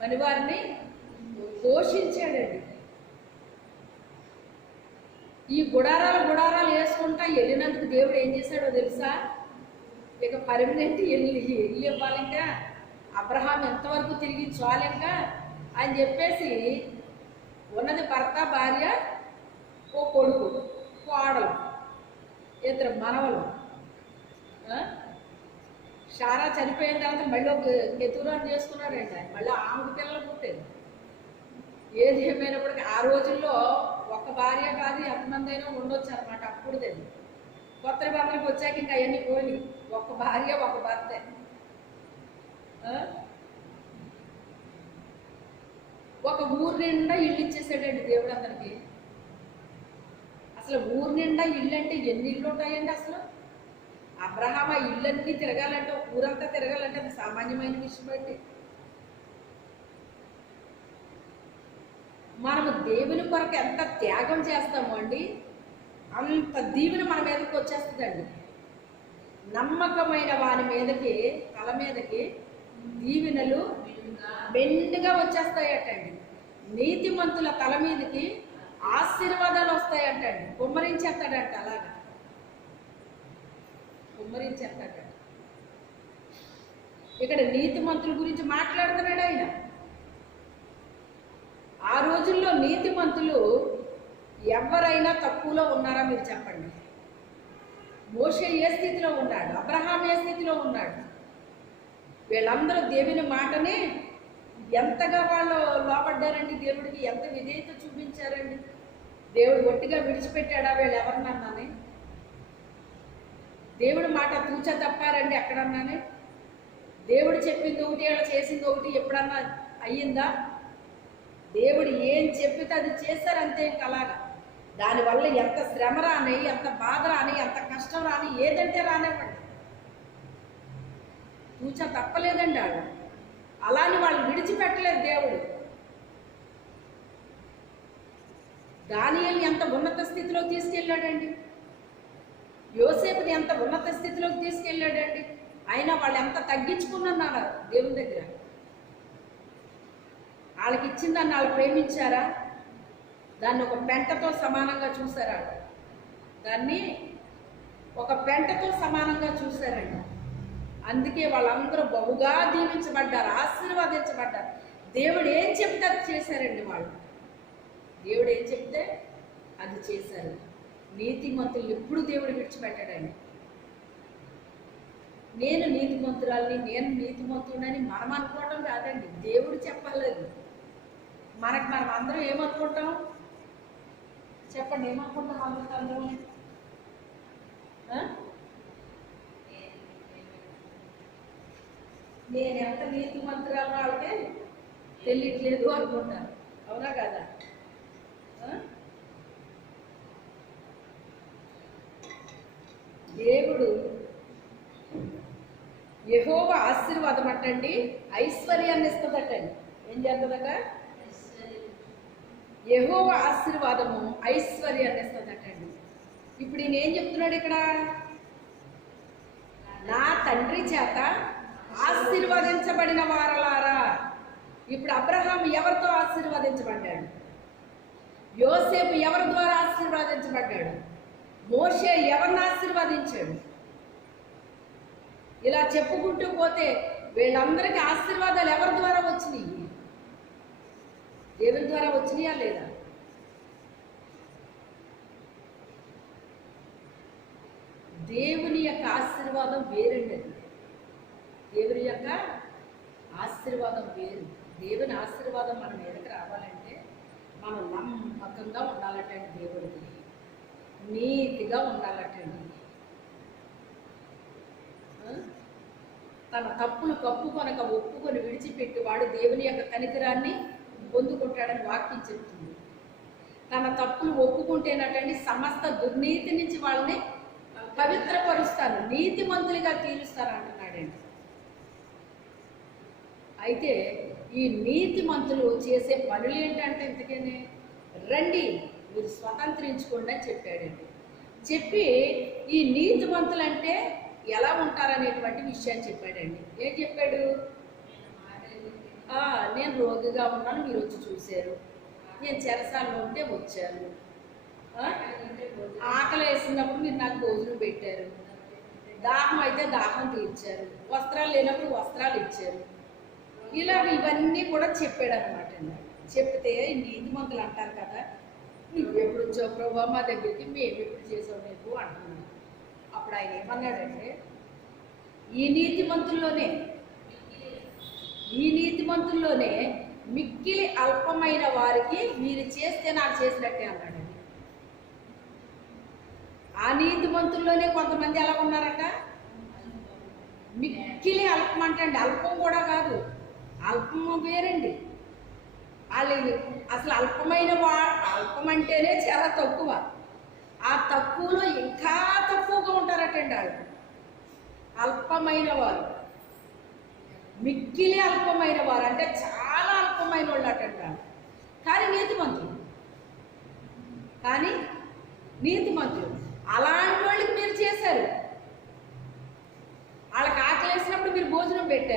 పనివారిని పోషించాడండి. ఈ గుడారాలు వేసుకుంటా వెళ్ళినందుకు దేవుడు ఏం చేశాడో తెలుసా? ఇక పర్మనెంట్ ఇల్లు ఇవ్వాలి, ఇంకా అబ్రహాం ఎంతవరకు తిరిగి చాలింకా అని చెప్పేసి ఉన్నది భర్త, భార్య, ఓ కొడుకు, కోడలు, ఇద్దరు మనవలు. షారా చనిపోయిన తర్వాత మళ్ళీ ఒక కెతురాన్ని చేసుకున్నాడండి ఆయన. మళ్ళీ ఆమెకు పిల్లలు పుట్టేది. ఏది ఏమైనప్పటికీ ఆ రోజుల్లో ఒక భార్య కాదు ఎంతమంది అయినా ఉండొచ్చు అనమాట. అప్పుడు తెలియదు. కొత్త భర్తలకు వచ్చాక ఇంకా అవన్నీ పోయి ఒక భార్య ఒక భర్తే. ఒక ఊరు నిండా ఇల్లు ఇచ్చేసాడండి దేవుడు అందరికి. అసలు ఊరు నిండా ఇల్లు అంటే ఎన్ని ఇళ్ళు ఉంటాయండి? అసలు అబ్రహాం ఆ ఇళ్ళన్నీ తిరగాలంటే, ఊరంతా తిరగాలంటే అది సామాన్యమైన విషయం అండి. మనము దేవుని కొరకు ఎంత త్యాగం చేస్తామో అండి, అంత దీవెన మన మీదకి వచ్చేస్తుందండి. నమ్మకమైన వారి మీదకి, తల మీదకి దీవెనలు మెండుగా వచ్చేస్తాయటండి. నీతిమంతుల తల మీదకి ఆశీర్వాదాలు వస్తాయంటండి. కుమ్మరించేస్తాడంట, అలాగా కుమ్మరించేస్తాడంట. ఇక్కడ నీతిమంతుల గురించి మాట్లాడుతున్నాడు ఆయన. ఆ రోజుల్లో నీతిమంతులు ఎవరైనా తక్కువలో ఉన్నారా మీరు చెప్పండి? మోషే ఏ స్థితిలో ఉన్నాడు? అబ్రహాం ఏ స్థితిలో ఉన్నాడు? వీళ్ళందరూ దేవుని మాటని ఎంతగా వాళ్ళు లోపడ్డారండి. దేవుడికి ఎంత విధేయత చూపించారండి. దేవుడు గట్టిగా విడిచిపెట్టాడా వీళ్ళు ఎవరినన్నానే? దేవుడి మాట తూచా తప్పారండి ఎక్కడన్నానే? దేవుడు చెప్పింది ఒకటి, వాళ్ళు చేసింది ఒకటి ఎప్పుడన్నా అయ్యిందా? దేవుడు ఏం చెప్పితే అది చేశారంతే. ఇంక అలాగా దానివల్ల ఎంత శ్రమ రాని, ఎంత బాధ రాని, ఎంత కష్టం రాని, ఏదంటే రానివ్వండి, తూచా తప్పలేదండి వాళ్ళు. అలాని వాళ్ళు విడిచిపెట్టలేదు దేవుడు. దానియేలుని ఎంత ఉన్నత స్థితిలోకి తీసుకెళ్ళాడండి. యోసేపుని ఎంత ఉన్నత స్థితిలోకి తీసుకెళ్ళాడండి. అయినా వాళ్ళు ఎంత తగ్గించుకున్నారు దేవుని దగ్గర. వాళ్ళకి ఇచ్చిందాన్ని వాళ్ళు ప్రేమించారా? దాన్ని ఒక పెంటతో సమానంగా చూసారా? దాన్ని ఒక పెంటతో సమానంగా చూశారండి. అందుకే వాళ్ళందరూ బహుగా దీవించబడ్డారు, ఆశీర్వాదించబడ్డారు. దేవుడు ఏం చెప్తే అది చేశారండి వాళ్ళు. దేవుడు ఏం చెప్తే అది చేశారు. నీతిమంతులు ఎప్పుడు దేవుడు విడిచిపెట్టాడండి. నేను నీతిమంతురాలని, నేను నీతిమంతుడని మనం అనుకోవటం కాదండి, దేవుడు చెప్పలేదు. మనం అందరం ఏమనుకుంటాం చెప్పండి? ఏమనుకుంటాం అందరం? నేను ఎంత నీతిమంతురాలు వాళ్ళకే తెలియట్లేదు అనుకుంటాను. అవునా కదా? దేవుడు యెహోవా ఆశీర్వాదం అంటండి ఐశ్వర్యాన్ని ఇస్తుందటండి. ఏం చేస్తుందట? యెహోవా ఆశీర్వాదము ఐశ్వర్యాన్ని ఇస్తుందటండి. ఇప్పుడు ఈయన ఏం చెప్తున్నాడు ఇక్కడ? నా తండ్రి చేత ఆశీర్వదించబడిన వారలారా. ఇప్పుడు అబ్రహాం ఎవరితో ఆశీర్వదించబడ్డాడు? యోసేపు ఎవరి ద్వారా ఆశీర్వదించబడ్డాడు? మోషే ఎవరిని ఆశీర్వదించాడు? ఇలా చెప్పుకుంటూ పోతే వీళ్ళందరికీ ఆశీర్వాదాలు ఎవరి ద్వారా వచ్చినాయి? దేవుని ద్వారా వచ్చినాయా లేదా? దేవుని యొక్క ఆశీర్వాదం వేరండి. అది దేవుని యొక్క ఆశీర్వాదం వేరు. దేవుని ఆశీర్వాదం మన మీదకి రావాలంటే మనం నమ్మకంగా ఉండాలటండి, దేవుడికి నీతిగా ఉండాలటండి. తన తప్పులు కప్పుకొనక ఒప్పుకొని విడిచిపెట్టి వాడు దేవుని యొక్క కనికరాన్ని పొందుకుంటాడని వాక్యం చెప్తుంది. తన తప్పులు ఒప్పుకుంటేనటండి సమస్త దుర్నీతి నుంచి వాళ్ళని పవిత్రపరుస్తాను, నీతిమంతులుగా తీరుస్తాను అంటున్నాడండి. అయితే ఈ నీతిమంతులు చేసే పనులు ఏంటంటే ఇంతకేనే రండి మీరు స్వతంత్రించుకోండి అని చెప్పాడండి. చెప్పి ఈ నీతిమంతులు అంటే ఎలా ఉంటారనేటువంటి విషయాన్ని చెప్పాడండి. ఏం చెప్పాడు? నేను రోగిగా ఉన్నాను, మీరు వచ్చి చూశారు. నేను చెరసాలలో ఉంటే వచ్చాను. ఆకలి వేసినప్పుడు మీరు నాకు భోజనం పెట్టారు. దాహం అయితే దాహం తీర్చారు. వస్త్రాలు లేనప్పుడు వస్త్రాలు ఇచ్చారు. ఇలాగ ఇవన్నీ కూడా చెప్పాడు అనమాట అండి. చెప్తే నీతిమంతులు అంటారు కదా, నువ్వు ఎప్పుడు వచ్చావు ప్రభా మా దగ్గరికి, మేము ఎప్పుడు చేసావు నీకు అంటున్నాను. అప్పుడు ఆయన ఏమన్నాడంటే, ఈ నీతిమంతుల్లోనే మిక్కిలి అల్పమైన వారికి మీరు చేస్తే నాకు చేసినట్టే అన్నాడండి. ఆ నీతిమంతుల్లోనే కొంతమంది ఎలా ఉన్నారట? మిక్కిలి అల్పం అంటండి. అల్పం కూడా కాదు, అల్పం వేరండి. వాళ్ళు అసలు అల్పం అంటేనే చాలా తక్కువ. ఆ తక్కువలో ఇంకా తక్కువగా ఉంటారటండి వాళ్ళు. అల్పమైన వారు, మిక్కిలి అల్పమైన వారు అంటే చాలా అల్పమైన వాళ్ళు అటండి. కానీ నీతిమంతులు అలాంటి వాళ్ళకి మీరు చేశారు. వాళ్ళకి ఆకలి వేసినప్పుడు మీరు భోజనం పెట్టారు.